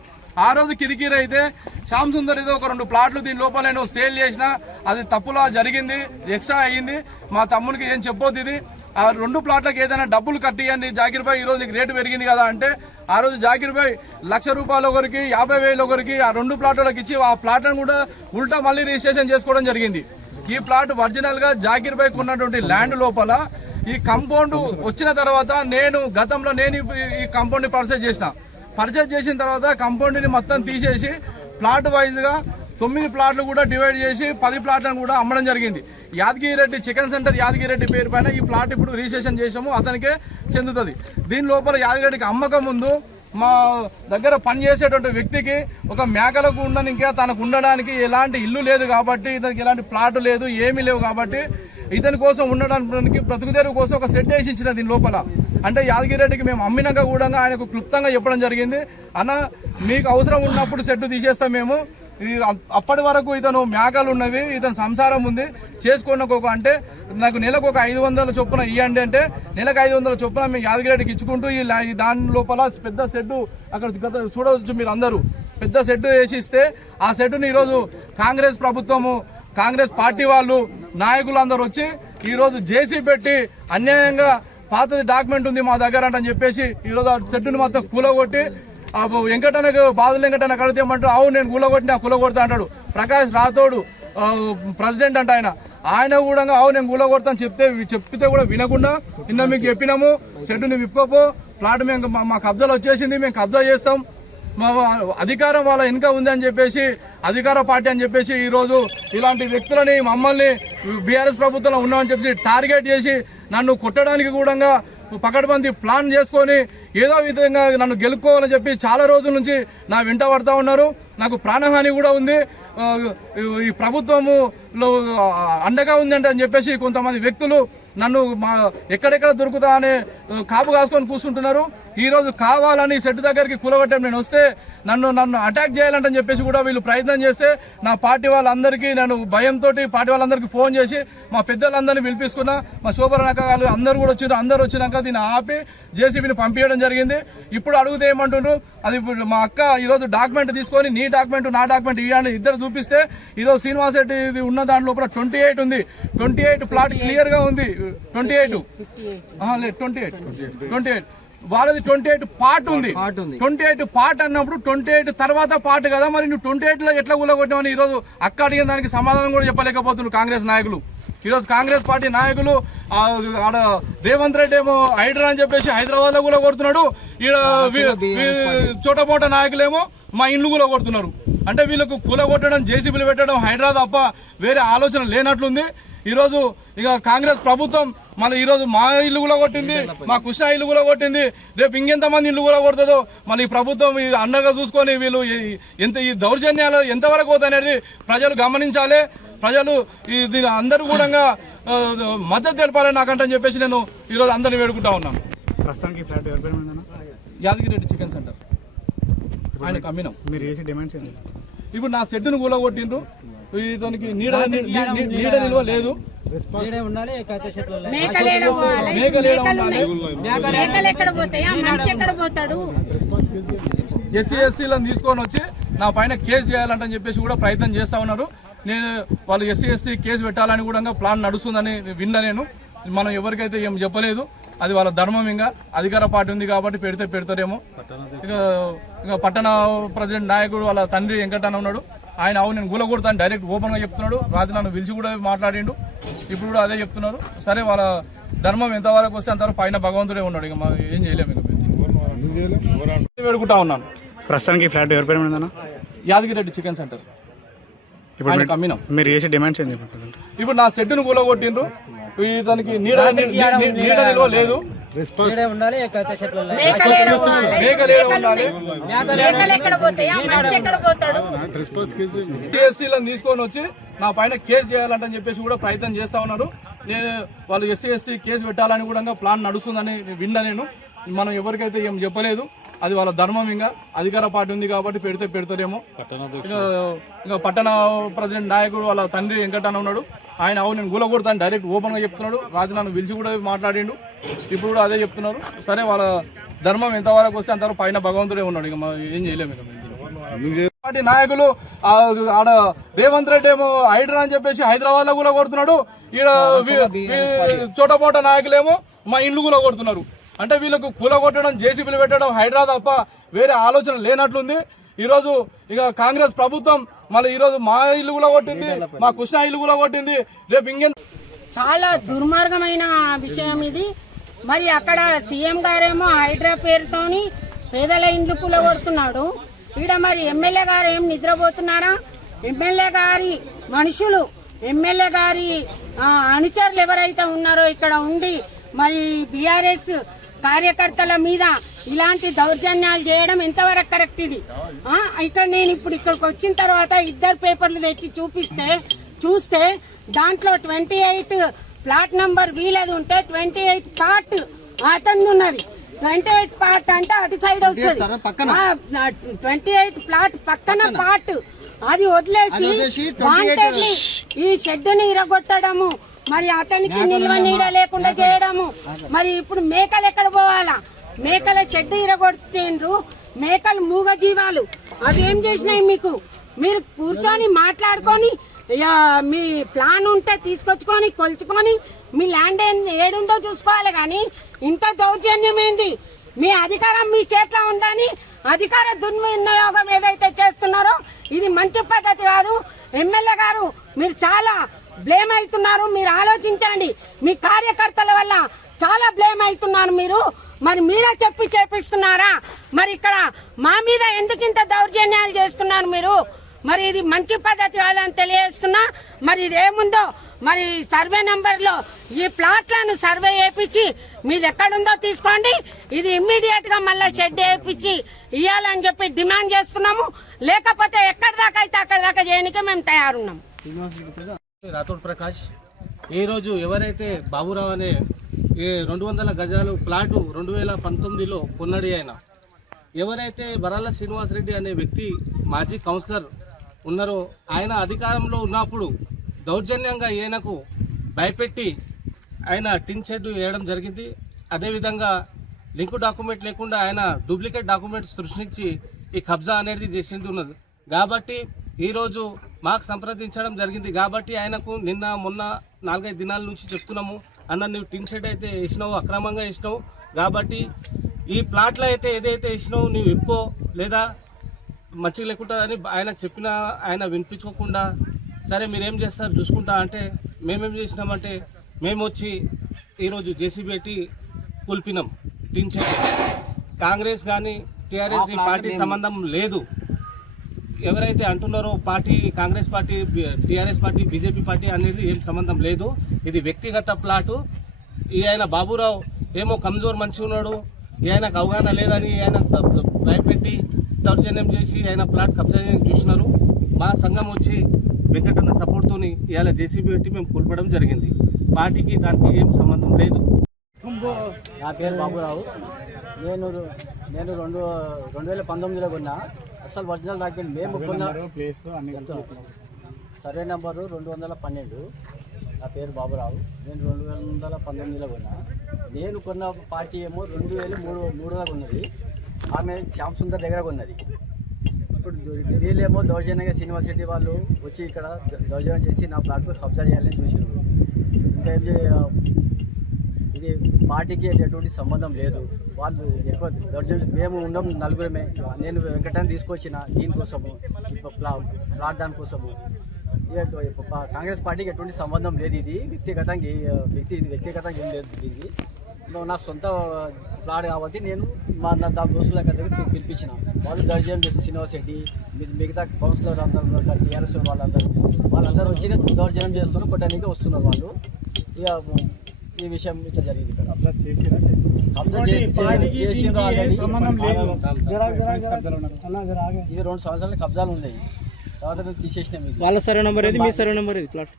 ఆ రోజు కిరికిరి అయితే శ్యామ్ సుందర్ ఏదో ఒక 2 ప్లాట్లు దీని లోపల నేను సేల్ చేసిన, అది తప్పులా జరిగింది, ఎక్స్ట్రా అయ్యింది, మా తమ్మునికి ఏం చెప్పొద్దు, ఇది ఆ 2 ప్లాట్లకు ఏదైనా డబ్బులు కట్టియండి జాకిర్ భాయ్, ఈ రోజు నీకు రేటు పెరిగింది కదా అంటే ఆ రోజు జాకిర్ భాయ్ ₹1,00,000 ఒకరికి 50,000 ఒకరికి ఆ 2 ప్లాట్లకు ఇచ్చి ఆ ప్లాట్లను కూడా ఉల్టా మళ్ళీ రిజిస్ట్రేషన్ చేసుకోవడం జరిగింది. ఈ ప్లాట్ ఒరిజినల్ గా జాకిర్ భాయ్ ఉన్నటువంటి ల్యాండ్ లోపల ఈ కాంపౌండ్ వచ్చిన తర్వాత నేను గతంలో ఈ కాంపౌండ్ ని పర్చేజ్ చేసిన తర్వాత కాంపౌండ్ ని మొత్తం తీసేసి ప్లాట్ వైజ్ గా 9 ప్లాట్లు కూడా డివైడ్ చేసి 10 ప్లాట్లను కూడా అమ్మడం జరిగింది. యాదగిరెడ్డి చికెన్ సెంటర్ యాదగిరెడ్డి పేరు పైన ఈ ప్లాట్ ఇప్పుడు రిజిస్ట్రేషన్ చేసాము, అతనికే చెందుతుంది. దీని లోపల యాదగిరెడ్డికి అమ్మకం ముందు మా దగ్గర పనిచేసేటువంటి వ్యక్తికి ఒక మేకలకు ఉండడానికి తనకు ఉండడానికి ఎలాంటి ఇల్లు లేదు కాబట్టి, ఇతనికి ఎలాంటి ప్లాట్ లేదు, ఏమీ లేవు కాబట్టి ఇతని కోసం ఉండడానికి బ్రతుకుదేరు కోసం ఒక సెట్ వేసి ఇచ్చిన దీని లోపల. అంటే యాదగిరెడ్డికి మేము అమ్మినాక కూడా ఆయనకు క్లుప్తంగా చెప్పడం జరిగింది, అన్న మీకు అవసరం ఉన్నప్పుడు సెట్ తీసేస్తాం మేము, అప్పటి వరకు ఇతను మేకలు ఉన్నవి, ఇతను సంసారం ఉంది, చేసుకోండి అంటే నాకు నెలకు ఒక 500 చొప్పున ఇవ్వండి అంటే నెలకు 500 చొప్పున మేము యాదగిరెడ్డికి ఇచ్చుకుంటూ ఈ దాని లోపల పెద్ద షెడ్డు అక్కడ చూడవచ్చు మీరు అందరూ, పెద్ద షెడ్డు వేసి ఇస్తే ఆ షెడ్డుని ఈరోజు కాంగ్రెస్ ప్రభుత్వము, కాంగ్రెస్ పార్టీ వాళ్ళు నాయకులు అందరూ వచ్చి ఈరోజు జేసీ పెట్టి అన్యాయంగా పాతది డాక్యుమెంట్ ఉంది మా దగ్గర అని చెప్పేసి ఈరోజు ఆ షెడ్డుని మొత్తం కూలగొట్టి వెంకటన్నకు బాధలు వెంకటన్న కడితేమంటారు, అవును నేను కూలగొడతా అంటాడు. ప్రకాష్ రాథోడు ప్రెసిడెంట్ అంట ఆయన కూడా అవును నేను కూలగొడతాను చెప్తే కూడా వినకుండా నిన్న మీకు చెప్పినాము షెడ్డుని విప్పుకోపో, ప్లాట్ మేము మా కబ్జాలు వచ్చేసింది, మేము కబ్జా చేస్తాం, మా అధికారం వాళ్ళ వెనుక ఉంది అని చెప్పేసి అధికార పార్టీ అని చెప్పేసి ఈరోజు ఇలాంటి వ్యక్తులని మమ్మల్ని బీఆర్ఎస్ ప్రభుత్వంలో ఉన్నామని చెప్పేసి టార్గెట్ చేసి నన్ను కొట్టడానికి కూడా పకడ్బందీ ప్లాన్ చేసుకొని ఏదో విధంగా నన్ను గెలుక్కోవాలని చెప్పి చాలా రోజుల నుంచి నా వెంట పడతా ఉన్నారు. నాకు ప్రాణహాని కూడా ఉంది, ఈ ప్రభుత్వములో అండగా ఉందంటే అని చెప్పేసి కొంతమంది వ్యక్తులు నన్ను ఎక్కడెక్కడ దొరుకుతా అనే కాపు కాసుకొని కూర్చుంటున్నారు. ఈ రోజు కావాలని సెట్ దగ్గరికి కూలగొట్టే నేను వస్తే నన్ను అటాక్ చేయాలంటని చెప్పేసి కూడా వీళ్ళు ప్రయత్నం చేస్తే నా పార్టీ వాళ్ళందరికీ నేను భయంతో పార్టీ వాళ్ళందరికీ ఫోన్ చేసి మా పెద్దలందరినీ పిలిపించుకున్నా, మా శోభరనక్క వాళ్ళు అందరూ కూడా వచ్చారు. అందరూ వచ్చినాక దీన్ని ఆపి జేసీబీని పంపించడం జరిగింది. ఇప్పుడు అడిగితే ఏమంటుండ్రు, అది మా అక్క ఈరోజు డాక్యుమెంట్ తీసుకొని నీ డాక్యుమెంట్ నా డాక్యుమెంట్ ఇవ్వండి ఇద్దరు చూపిస్తే ఈరోజు శ్రీనివాస్ రెడ్డి ఉన్న దాని లోపల 28 ఉంది, 28 ప్లాట్ క్లియర్ గా ఉంది, 28 వాళ్ళది 28 పార్ట్ ఉంది. 28 పార్ట్ అన్నప్పుడు 28 తర్వాత పార్ట్ కదా, మరి నువ్వు 28లో ఎట్లా కూలగొట్టామని ఈరోజు అక్క అడిగిన దానికి సమాధానం కూడా చెప్పలేకపోతున్నారు కాంగ్రెస్ నాయకులు. ఈరోజు కాంగ్రెస్ పార్టీ నాయకులు ఆడ రేవంత్ రెడ్డి ఏమో హైడ్రా అని చెప్పేసి హైదరాబాద్ లో కూడా కొడుతున్నాడు, ఈడ చోటపోట నాయకులేమో మా ఇండ్లు కూడా కొడుతున్నారు. అంటే వీళ్ళకు కూలగొట్టడం, జేసీబీలు పెట్టడం హైడ్రా తప్ప వేరే ఆలోచన లేనట్లుంది. ఈరోజు ఇక కాంగ్రెస్ ప్రభుత్వం మళ్ళీ ఈరోజు మా ఇల్లు కూడా కొట్టింది, మా కృష్ణా ఇల్లు కూడా కొట్టింది, రేపు ఇంకెంతమంది ఇల్లు కూడా కొడుతుందో మళ్ళీ ఈ ప్రభుత్వం అండగా చూసుకొని వీళ్ళు ఈ దౌర్జన్యాలు ఎంతవరకు అవుతాయనేది ప్రజలు గమనించాలి. ప్రజలు దీని అందరూ కూడా మద్దతు తెలపాలని నాకంటని చెప్పేసి నేను ఈరోజు అందరిని వేడుకుంటా ఉన్నాను. ప్రస్తుతానికి ఫ్లాట్ ఎవరి పేరు మీద ఉందన్న? యాదగిరెడ్డి చికెన్ సెంటర్ ఆయనకు అమ్మినాం. మీరు చేసే డిమాండ్స్ ఏంటి? ఇప్పుడు నా షెడ్డును కూలగొట్టిండ్రు, ఇతనికి నీడ నిల్వ లేదు, ఎస్సీ ఎస్టీలను తీసుకొని వచ్చి నా పైన కేసు చేయాలంటని చెప్పేసి కూడా ప్రయత్నం చేస్తా ఉన్నారు. నేను వాళ్ళు ఎస్సీ ఎస్టీ కేసు పెట్టాలని కూడా ప్లాన్ నడుస్తుందని విన్నా. నేను మనం ఎవరికైతే ఏం చెప్పలేదు, అది వాళ్ళ ధర్మం. ఇంకా అధికార పార్టీ ఉంది కాబట్టి పెడతారేమో. ఇక పట్టణ ప్రెసిడెంట్ నాయకుడు వాళ్ళ తండ్రి వెంకటన్న ఉన్నాడు, ఆయన అవును నేను కూలగొడతాను డైరెక్ట్ ఓపెన్ గా చెప్తున్నాడు. రాత్రి నన్ను పిలిచి కూడా మాట్లాడిండు, ఇప్పుడు కూడా అదే చెప్తున్నారు. సరే వాళ్ళ ధర్మం ఎంతవరకు వస్తే అంతవరకు పైన భగవంతుడే ఉన్నాడు, ఇక ఏం చేయలేము. ఇక వేడుకుంటా ఉన్నాను. ప్రస్తుతానికి ఫ్లాట్ ఎవరి పేరు మీద ఉందన్న? యాదగిరెడ్డి చికెన్ సెంటర్ ఆయనకు అమ్మినాం. మీరు చేసే డిమాండ్స్ ఏంటి? ఇప్పుడు నా షెడ్డును కూలగొట్టిండ్రు, ఇతనికి నీడ నిల్వ లేదు, ఎస్సీలను తీసుకొని వచ్చి నా పైన కేసు చేయాలంటని చెప్పేసి కూడా ప్రయత్నం చేస్తా ఉన్నారు. నేను వాళ్ళు ఎస్సీ ఎస్టీ కేసు పెట్టాలని కూడా ప్లాన్ నడుస్తుందని విన్నా. నేను మనం ఎవరికైతే ఏం చెప్పలేదు, అది వాళ్ళ ధర్మం. ఇంకా అధికార పార్టీ ఉంది కాబట్టి పెడతారేమో. ఇక పట్టణ ప్రెసిడెంట్ నాయకుడు వాళ్ళ తండ్రి వెంకటన్న ఉన్నాడు, ఆయన అవును నేను కూలగొడతాను డైరెక్ట్ ఓపెన్గా చెప్తున్నాడు. రాజు నన్ను పిలిచి కూడా మాట్లాడిండు, ఇప్పుడు కూడా అదే చెప్తున్నారు. సరే వాళ్ళ ధర్మం ఎంతవరకు వస్తే అంతవరకు పైన భగవంతుడే ఉన్నాడు, ఇక ఏం చేయలేము. ఇక పార్టీ నాయకులు ఆడ రేవంత్ రెడ్డి ఏమో హైడ్రా అని చెప్పేసి హైదరాబాద్ లో కూడా కొడుతున్నాడు, ఈడ చోటపోట నాయకులేమో మా ఇల్లు కూడా కొడుతున్నారు. అంటే వీళ్ళకు కూలగొట్టడం, జేసీబీలు పెట్టడం హైడ్రా తప్ప వేరే ఆలోచన లేనట్లుంది. ఈరోజు ఇక కాంగ్రెస్ ప్రభుత్వం మళ్ళీ ఈరోజు మా ఇల్లు కూడా కొట్టింది, మా కృష్ణా ఇల్లు కూడా కొట్టింది. రేపు ఇంకేం చాలా దుర్మార్గమైన విషయం ఇది. మరి అక్కడ సీఎం గారేమో హైడ్రా పేరుతోని పేదల ఇండ్లు కూలగొడుతున్నాడు. ఈడ మరి ఎమ్మెల్యే గారు ఏం నిద్రపోతున్నారా? ఎమ్మెల్యే గారి మనుషులు, ఎమ్మెల్యే గారి అనుచరులు ఎవరైతే ఉన్నారో ఇక్కడ ఉండి మరి బీఆర్ఎస్ కార్యకర్తల మీద ఇలాంటి దౌర్జన్యాలు చేయడం ఎంతవరకు కరెక్ట్? ఇది ఇక్కడ నేను ఇప్పుడు ఇక్కడికి వచ్చిన తర్వాత 2 పేపర్లు తెచ్చి చూస్తే దాంట్లో 28 ప్లాట్ నంబర్ వీలది ఉంటే 28 పార్ట్ అతను ఉన్నది. 28 పార్ట్ అంటే అటు సైడ్ వస్తుంది, 28 ప్లాట్ పక్కన పార్ట్ అది వదిలేసి వాంటెడ్లీ ఈ షెడ్ని ఇరగొట్టడము, మరి అతనికి నిల్వ నీడ లేకుండా చేయడము. మరి ఇప్పుడు మేకలు ఎక్కడ పోవాలా? మేకల షెడ్ ఇరగొట్టిండ్రు. మేకలు మూగ జీవాలు, అవి ఏం చేసినాయి మీకు? మీరు కూర్చొని మాట్లాడుకొని మీ ప్లాన్ ఉంటే తీసుకొచ్చుకొని కొలుచుకొని మీ ల్యాండ్ ఏడుందో చూసుకోవాలి. కానీ ఇంత దౌర్జన్యం ఏంది? మీ అధికారం మీ చేతిలో ఉందని అధికార దుర్వినియోగం ఏదైతే చేస్తున్నారో ఇది మంచి పద్ధతి కాదు. ఎమ్మెల్యే గారు మీరు చాలా బ్లేమ్ అవుతున్నారు, మీరు ఆలోచించండి. మీ కార్యకర్తల వల్ల చాలా బ్లేమ్ అవుతున్నారు మీరు. మరి మీరే చెప్పి చేపిస్తున్నారా? మరి ఇక్కడ మా మీద ఎందుకు ఇంత దౌర్జన్యాలు చేస్తున్నారు మీరు? మరి ఇది మంచి పద్ధతి కాదని తెలియజేస్తున్నా. మరి ఇదేముందో మరి సర్వే నంబర్లో ఈ ప్లాట్లను సర్వే చేయించి మీది ఎక్కడుందో తీసుకోండి. ఇది ఇమ్మీడియట్ గా మళ్ళీ షెడ్ వేయించి ఇవ్వాలని చెప్పి డిమాండ్ చేస్తున్నాము. లేకపోతే ఎక్కడి దాకా అయితే అక్కడి దాకా చేయడానికే మేము తయారున్నాం. రాథోడ్ ప్రకాష్, ఈరోజు ఎవరైతే బాబురావు అనే 200 గజాలు ప్లాటు 2019లో కొన్నాడు ఆయన, ఎవరైతే బరాల శ్రీనివాసరెడ్డి అనే వ్యక్తి మాజీ కౌన్సిలర్ ఉన్నారో ఆయన అధికారంలో ఉన్నప్పుడు దౌర్జన్యంగా ఈయనకు భయపెట్టి ఆయన టిన్ షెడ్ వేయడం జరిగింది. అదేవిధంగా లింక్ డాక్యుమెంట్ లేకుండా ఆయన డూప్లికేట్ డాక్యుమెంట్ సృష్టించి ఈ కబ్జా అనేది చేసింది ఉన్నది. కాబట్టి ఈరోజు మాకు సంప్రదించడం జరిగింది. కాబట్టి ఆయనకు నిన్న మొన్న 4-5 దినాల నుంచి చెప్తున్నాము, అన్న నువ్వు టిన్ షెడ్ అయితే వేసినావు, అక్రమంగా వేసినావు, కాబట్టి ఈ ప్లాట్లో అయితే ఏదైతే వేసినావు నువ్వు ఇప్పుకో లేదా మంచిగా లేకుండా అని ఆయన చెప్పినా ఆయన వినిపించుకోకుండా సరే మీరేం చేస్తారు చూసుకుంటా అంటే మేమేం చేసినామంటే మేము వచ్చి ఈరోజు జేసీబీ పెట్టి కూల్పినాం టిన్ షెడ్. కాంగ్రెస్ కానీ టీఆర్ఎస్ పార్టీ సంబంధం లేదు. ఎవరైతే అంటున్నారో party Congress party, TRS party, BJP party అనేది ఏం సంబంధం లేదు. ఇది వ్యక్తిగత ప్లాటు. ఈ ఆయన బాబురావు ఏమో కమ్జోర్ మంచి ఉన్నాడు, ఆయనకు అవగాహన లేదని ఆయన భయపెట్టి దౌర్జన్యం చేసి ఆయన ప్లాట్ కబ్జా చూసినారు. మా సంఘం వచ్చి వెంకటన్న సపోర్ట్తో ఇవాళ జేసీబీ పెట్టి మేము కూల్పడం జరిగింది. పార్టీకి దానికి ఏం సంబంధం లేదు. నా పేరు బాబురావు. నేను 2019లో కొన్నా. అసలు ఒరిజినల్ డాక్యుమెంట్ మేము కొన్నా సర్వే నెంబరు 212. నా పేరు బాబురావు. నేను 2019లో కొన్నా. నేను కొన్న పార్టీ ఏమో 2003లో కొన్నది. ఆమె శ్యామ్ సుందర్ దగ్గర కొన్నది. ఇప్పుడు వీళ్ళేమో దౌర్జన్యంగా శ్రీనివాసరెడ్డి వాళ్ళు వచ్చి ఇక్కడ దౌర్జన్యం చేసి నా ప్లాట్కు కబ్జా చేయాలని చూసారు. ఇంకా ఇది పార్టీకి ఎటువంటి సంబంధం లేదు. వాళ్ళు ఎక్కువ దౌర్జన్యం మేము ఉన్నాం నలుగురమే. నేను వెంకటాన్ని తీసుకొచ్చిన దీనికోసము, ప్లాట్ దానికోసము. కాంగ్రెస్ పార్టీకి ఎటువంటి సంబంధం లేదు. ఇది వ్యక్తిగతంగా ఏం లేదు. ఇది నా సొంత ప్లాట్ కాబట్టి నేను నా దోస్తుల దగ్గర పిలిపించిన. వాళ్ళు దౌర్జన్యం చేసిన శ్రీనివాసరెడ్డి, మిగతా కౌన్సిలర్ అందరూ, టీఆర్ఎస్ వాళ్ళందరూ వచ్చి దౌర్జన్యం చేస్తున్నారు, కొట్టడానికి వస్తున్నారు వాళ్ళు. ఇక ఈ విషయం ఇట్లా జరిగింది. ఇది 2 సంవత్సరాల కబ్జాలు ఉన్నాయి. తర్వాత తీసేసినాం. వాళ్ళ సర్వే నెంబర్ ఏది, మీ సర్వే నెంబర్ ఏది? ప్లాట్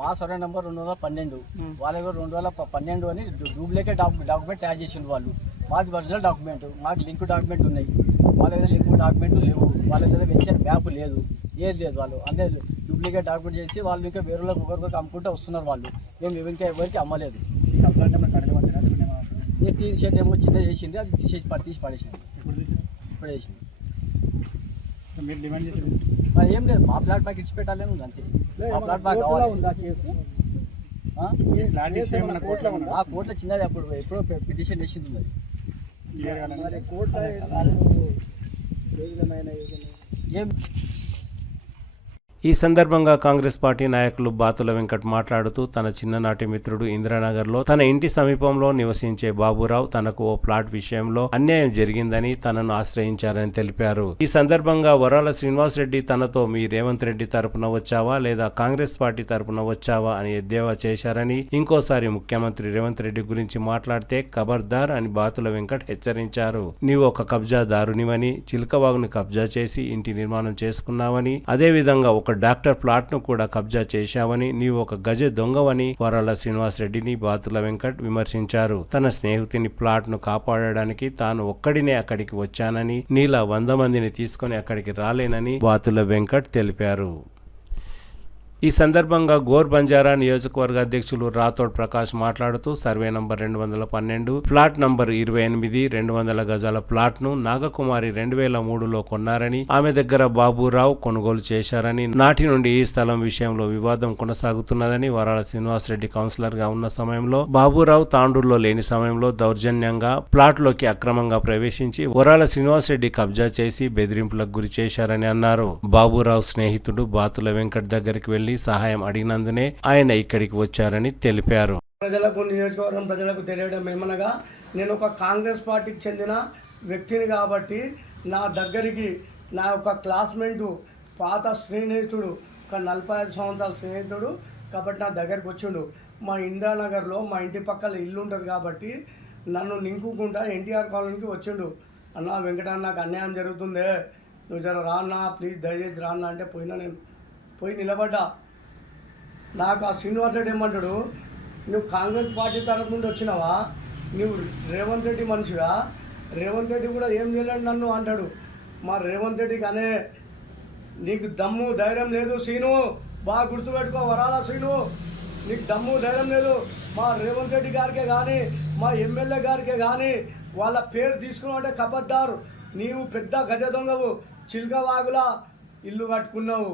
మా సర్వే నెంబర్ 212. వాళ్ళ 2012 అని డూప్లికేట్ డాక్యుమెంట్ తయారు చేసిండు వాళ్ళు. మాది ఒరిజినల్ డాక్యుమెంట్, మాకు లింక్ డాక్యుమెంట్ ఉన్నాయి. వాళ్ళ దగ్గర లింక్ డాక్యుమెంట్లు లేవు. వాళ్ళ దగ్గర వెంచర్ మ్యాప్ లేదు. ఏది లేదు. వాళ్ళు అంటే డూప్లికేట్ డాక్యుమెంట్ చేసి వాళ్ళు ఇంకా వేరే వాళ్ళకి ఒకరికి అమ్ముకుంటూ వస్తున్నారు. వాళ్ళు మేము ఇంకా ఎవరికి అమ్మలేదు. ఈ టీ షర్ట్ ఏమో చిన్న చేసింది, అది తీసి పడేసింది. ఇప్పుడు చేసింది. మీరు డిమాండ్ చేసింది ఏం లేదు, మా ప్లాట్ మాకు ఇచ్చి పెట్టాలి ఉంది అంతే. మా ప్లాట్ మాకు కావాలి. ఆ కోర్టులో చిన్నది అప్పుడు ఎప్పుడో పిటిషన్ వేసింది అది. ఏం ఈ సందర్భంగా కాంగ్రెస్ పార్టీ నాయకులు బాతుల వెంకట్ మాట్లాడుతూ తన చిన్ననాటి మిత్రుడు ఇందిరానగర్లో తన ఇంటి సమీపంలో నివసించే బాబురావు తనకు ఓ ప్లాట్ విషయంలో అన్యాయం జరిగిందని తనను ఆశ్రయించారని తెలిపారు. ఈ సందర్భంగా వరాల శ్రీనివాసరెడ్డి తనతో మీ రేవంత్ రెడ్డి తరపున వచ్చావా లేదా కాంగ్రెస్ పార్టీ తరపున వచ్చావా అని ఎద్దేవా చేశారని, ఇంకోసారి ముఖ్యమంత్రి రేవంత్ రెడ్డి గురించి మాట్లాడితే ఖబర్దార్ అని బాతుల వెంకట్ హెచ్చరించారు. నీవు ఒక కబ్జాదారునివని, చిలకవాగును కబ్జా చేసి ఇంటి నిర్మాణం చేసుకున్నావని, అదేవిధంగా ఒక డాక్టర్ ప్లాట్ ను కూడా కబ్జా చేశావని, నీవు ఒక గజ దొంగవని వరాల శ్రీనివాసరెడ్డిని బాతుల వెంకట్ విమర్శించారు. తన స్నేహితుని ప్లాట్ ను కాపాడడానికి తాను ఒక్కడినే అక్కడికి వచ్చానని, నీలా 100 మందిని తీసుకొని అక్కడికి రాలేనని బాతుల వెంకట్ తెలిపారు. ఈ సందర్భంగా గోర్ బంజారా నియోజకవర్గ అధ్యక్షులు రాథోడ్ ప్రకాష్ మాట్లాడుతూ సర్వే నంబర్ 212, ప్లాట్ నంబర్ 28, 200 గజాల ప్లాట్ ను నాగకుమారి 2003లో కొన్నారని, ఆమె దగ్గర బాబురావు కొనుగోలు చేశారని, నాటి నుండి ఈ స్థలం విషయంలో వివాదం కొనసాగుతున్నదని, వరాల శ్రీనివాసరెడ్డి కౌన్సిలర్ గా ఉన్న సమయంలో బాబురావు తాండూరులో లేని సమయంలో దౌర్జన్యంగా ప్లాట్ లోకి అక్రమంగా ప్రవేశించి వరాల శ్రీనివాసరెడ్డి కబ్జా చేసి బెదిరింపులకు గురి చేశారని అన్నారు. బాబురావు స్నేహితుడు బాతుల వెంకట్ దగ్గరికి వెళ్లి సహాయం అడిగినందునే ఆయన ఇక్కడికి వచ్చారని తెలిపారు. ప్రజలకు, నియోజకవర్గం ప్రజలకు తెలియడం ఏమనగా, నేను ఒక కాంగ్రెస్ పార్టీకి చెందిన వ్యక్తిని కాబట్టి నా దగ్గరికి నా యొక్క క్లాస్మేటు, పాత స్నేహితుడు, ఒక 45 సంవత్సరాల స్నేహితుడు కాబట్టి నా దగ్గరికి వచ్చిండు. మా ఇందిరానగర్లో మా ఇంటి పక్కల ఇల్లు ఉంటుంది కాబట్టి నన్ను నింపుకుంటా ఎన్టీఆర్ కాలనీకి వచ్చిండు. అన్న వెంకటన్న, నాకు అన్యాయం జరుగుతుందే, నువ్వు జర రాన్నా ప్లీజ్, దయచేసి రాన్నా అంటే పోయినా. నేను పోయి నిలబడ్డా. నాకు ఆ శ్రీనివాసరెడ్డి ఏమంటాడు, నువ్వు కాంగ్రెస్ పార్టీ తరఫు నుండి వచ్చినావా, నువ్వు రేవంత్ రెడ్డి మనిషిగా, రేవంత్ రెడ్డి కూడా ఏం చేయలేడు నన్ను అంటాడు. మా రేవంత్ రెడ్డికి అనే నీకు దమ్ము ధైర్యం లేదు సీను, బాగా గుర్తుపెట్టుకో వరాల శ్రీను, నీకు దమ్ము ధైర్యం లేదు. మా రేవంత్ రెడ్డి గారికే కానీ, మా ఎమ్మెల్యే గారికే కానీ వాళ్ళ పేరు తీసుకున్నావంటే కబద్దారు. నీవు పెద్ద గజ దొంగవు, చిల్కవాగులా ఇల్లు కట్టుకున్నావు.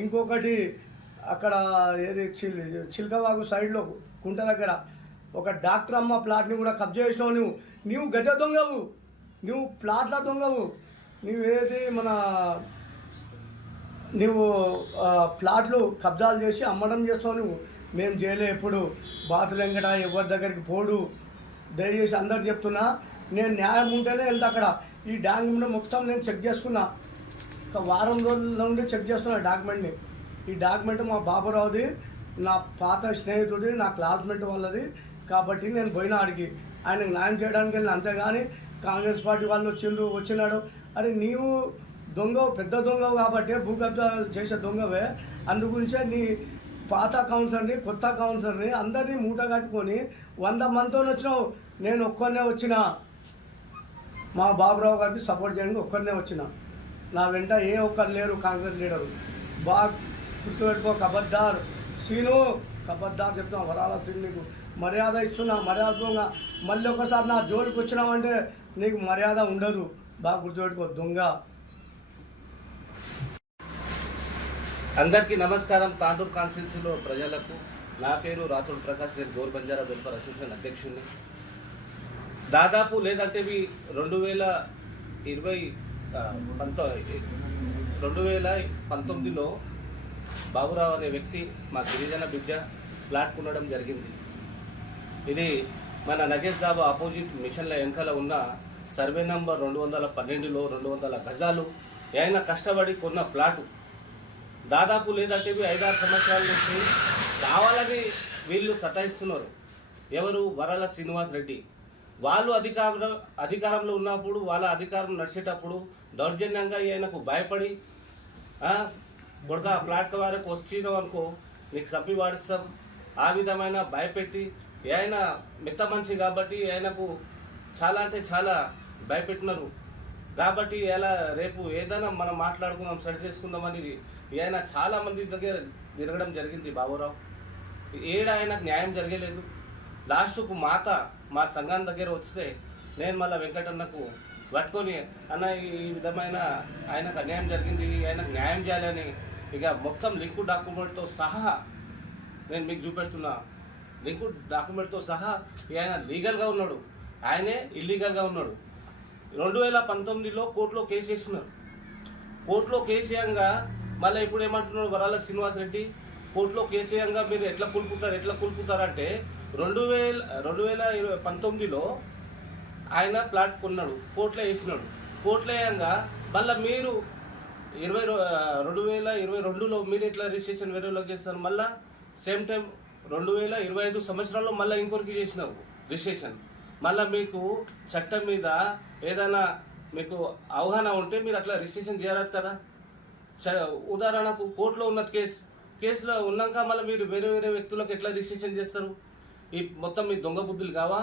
ఇంకొకటి అక్కడ ఏది చిల్కవాగు సైడ్లో కుంట దగ్గర ఒక డాక్టర్ అమ్మ ప్లాట్ని కూడా కబ్జా చేసినావు. నువ్వు గజ దొంగవు, నువ్వు ప్లాట్ల దొంగవు. నువ్వేది నువ్వు ప్లాట్లు కబ్జాలు చేసి అమ్మడం చేస్తావు. నువ్వు మేము చేయలే ఎప్పుడు. బాతుల వెంకట ఎవరి దగ్గరికి పోడు. దయచేసి అందరు చెప్తున్నా, నేను న్యాయం ఉంటేనే వెళ్తా అక్కడ. ఈ డాక్యుమెంట్ మొత్తం నేను చెక్ చేసుకున్నా, ఒక వారం రోజుల నుండి చెక్ చేస్తున్నా డాక్యుమెంట్ని. ఈ డాక్యుమెంట్ మా బాబురావుది, నా పాత స్నేహితుడి, నా క్లాస్మేట్ వాళ్ళది కాబట్టి నేను పోయినా అడిగి ఆయనకు న్యాయం చేయడానికి వెళ్ళిన. అంతేగాని కాంగ్రెస్ పార్టీ వాళ్ళు వచ్చినాడు. అరే నీవు దొంగవు, పెద్ద దొంగవు కాబట్టి భూ కబ్జా చేసే దొంగవే. అందుగురించే నీ పాత కౌన్సిలర్ని, కొత్త కౌన్సిలర్ని అందరినీ మూట కట్టుకొని 100 మందితో వచ్చినావు. నేను ఒక్కనే వచ్చిన, మా బాబురావు గారికి సపోర్ట్ చేయడానికి ఒక్కనే వచ్చిన. నా వెంట ఏ ఒక్కరు లేరు కాంగ్రెస్ లీడరు. బాగా గుర్తుపెట్టుకో కబద్దార్ సీను, కబద్దార్ చెప్తున్నా. వరాల సీను నీకు మర్యాద ఇస్తున్నా, మర్యాదగా మళ్ళీ ఒకసారి నా జోలికి వచ్చినావంటే నీకు మర్యాద ఉండదు. బాగా గుర్తుపెట్టుకో దొంగ. అందరికీ నమస్కారం. తాండూరు కాన్స్టిట్యూన్సీలో ప్రజలకు నా పేరు రాథోడ్ ప్రకాష్, నేను గోర్ బంజారా వెల్ఫేర్ అసోసియేషన్ అధ్యక్షుడిని. దాదాపు లేదంటే 2019లో బాబురావు అనే వ్యక్తి మా గిరిజన బిడ్డ ప్లాట్ కొనడం జరిగింది. ఇది మన నగేష్ దాబా ఆపోజిట్ మిషన్ల వెనకాల ఉన్న సర్వే నంబర్ 212లో 200 గజాలు ఆయన కష్టపడి కొన్న ప్లాటు. దాదాపు లేదంటే 5-6 సంవత్సరాల నుంచి కావాలని వీళ్ళు సతాయిస్తున్నారు. ఎవరు? వరాల శ్రీనివాసరెడ్డి. వాళ్ళు అధికారంలో ఉన్నప్పుడు, వాళ్ళ అధికారం నడిచేటప్పుడు దౌర్జన్యంగా ఆయనకు భయపడి, కొడుక ప్లాట్ వారికి వచ్చినావు అనుకో నీకు చంపి వాడిస్తాం, ఆ విధమైన భయపెట్టి, ఆయన మిత్త మనిషి కాబట్టి ఆయనకు చాలా అంటే చాలా భయపెట్టినారు. కాబట్టి ఇలా రేపు ఏదైనా మనం మాట్లాడుకుందాం, సరి చేసుకుందాం అనేది ఆయన చాలా మంది దగ్గర తిరగడం జరిగింది బాబురావు. ఆయనకు న్యాయం జరగలేదు. లాస్ట్కు మా సంఘం దగ్గర వస్తే నేను మళ్ళీ వెంకటన్నకు పట్టుకొని అన్న ఈ విధమైన ఆయనకు అన్యాయం జరిగింది, ఆయనకు న్యాయం చేయాలని ఇక మొత్తం లింకు డాక్యుమెంట్తో సహా నేను మీకు చూపెడుతున్నా. లింకు డాక్యుమెంట్తో సహా ఆయన లీగల్గా ఉన్నాడు, ఆయనే ఇల్లీగల్గా ఉన్నాడు. 2019లో కోర్టులో కేసు వేసినారు. కోర్టులో కేసు వేయంగా మళ్ళీ ఇప్పుడు ఏమంటున్నాడు వరాల శ్రీనివాస్ రెడ్డి, కోర్టులో కేసు వేయంగా మీరు ఎట్లా కూలుపుతారంటే 2019లో ఆయన ప్లాట్ కొన్నాడు, కోర్టులో వేసినాడు. కోర్టులో వేయంగా మళ్ళీ మీరు 2022లో మీరు ఎట్లా రిజిస్ట్రేషన్ వేరే వాళ్ళకి చేస్తారు, మళ్ళీ సేమ్ టైం 2025 సంవత్సరాల్లో మళ్ళీ ఇంకొకరికి చేసినారు రిజిస్ట్రేషన్. మళ్ళీ మీకు చట్టం మీద ఏదైనా మీకు అవగాహన ఉంటే మీరు అట్లా రిజిస్ట్రేషన్ చేయరాదు కదా. ఉదాహరణకు కోర్టులో ఉన్న కేసులో ఉన్నాక మళ్ళీ మీరు వేరే వేరే వ్యక్తులకు ఎట్లా రిజిస్ట్రేషన్ చేస్తారు? ఈ మొత్తం మీ దొంగ బుద్ధులు కావా?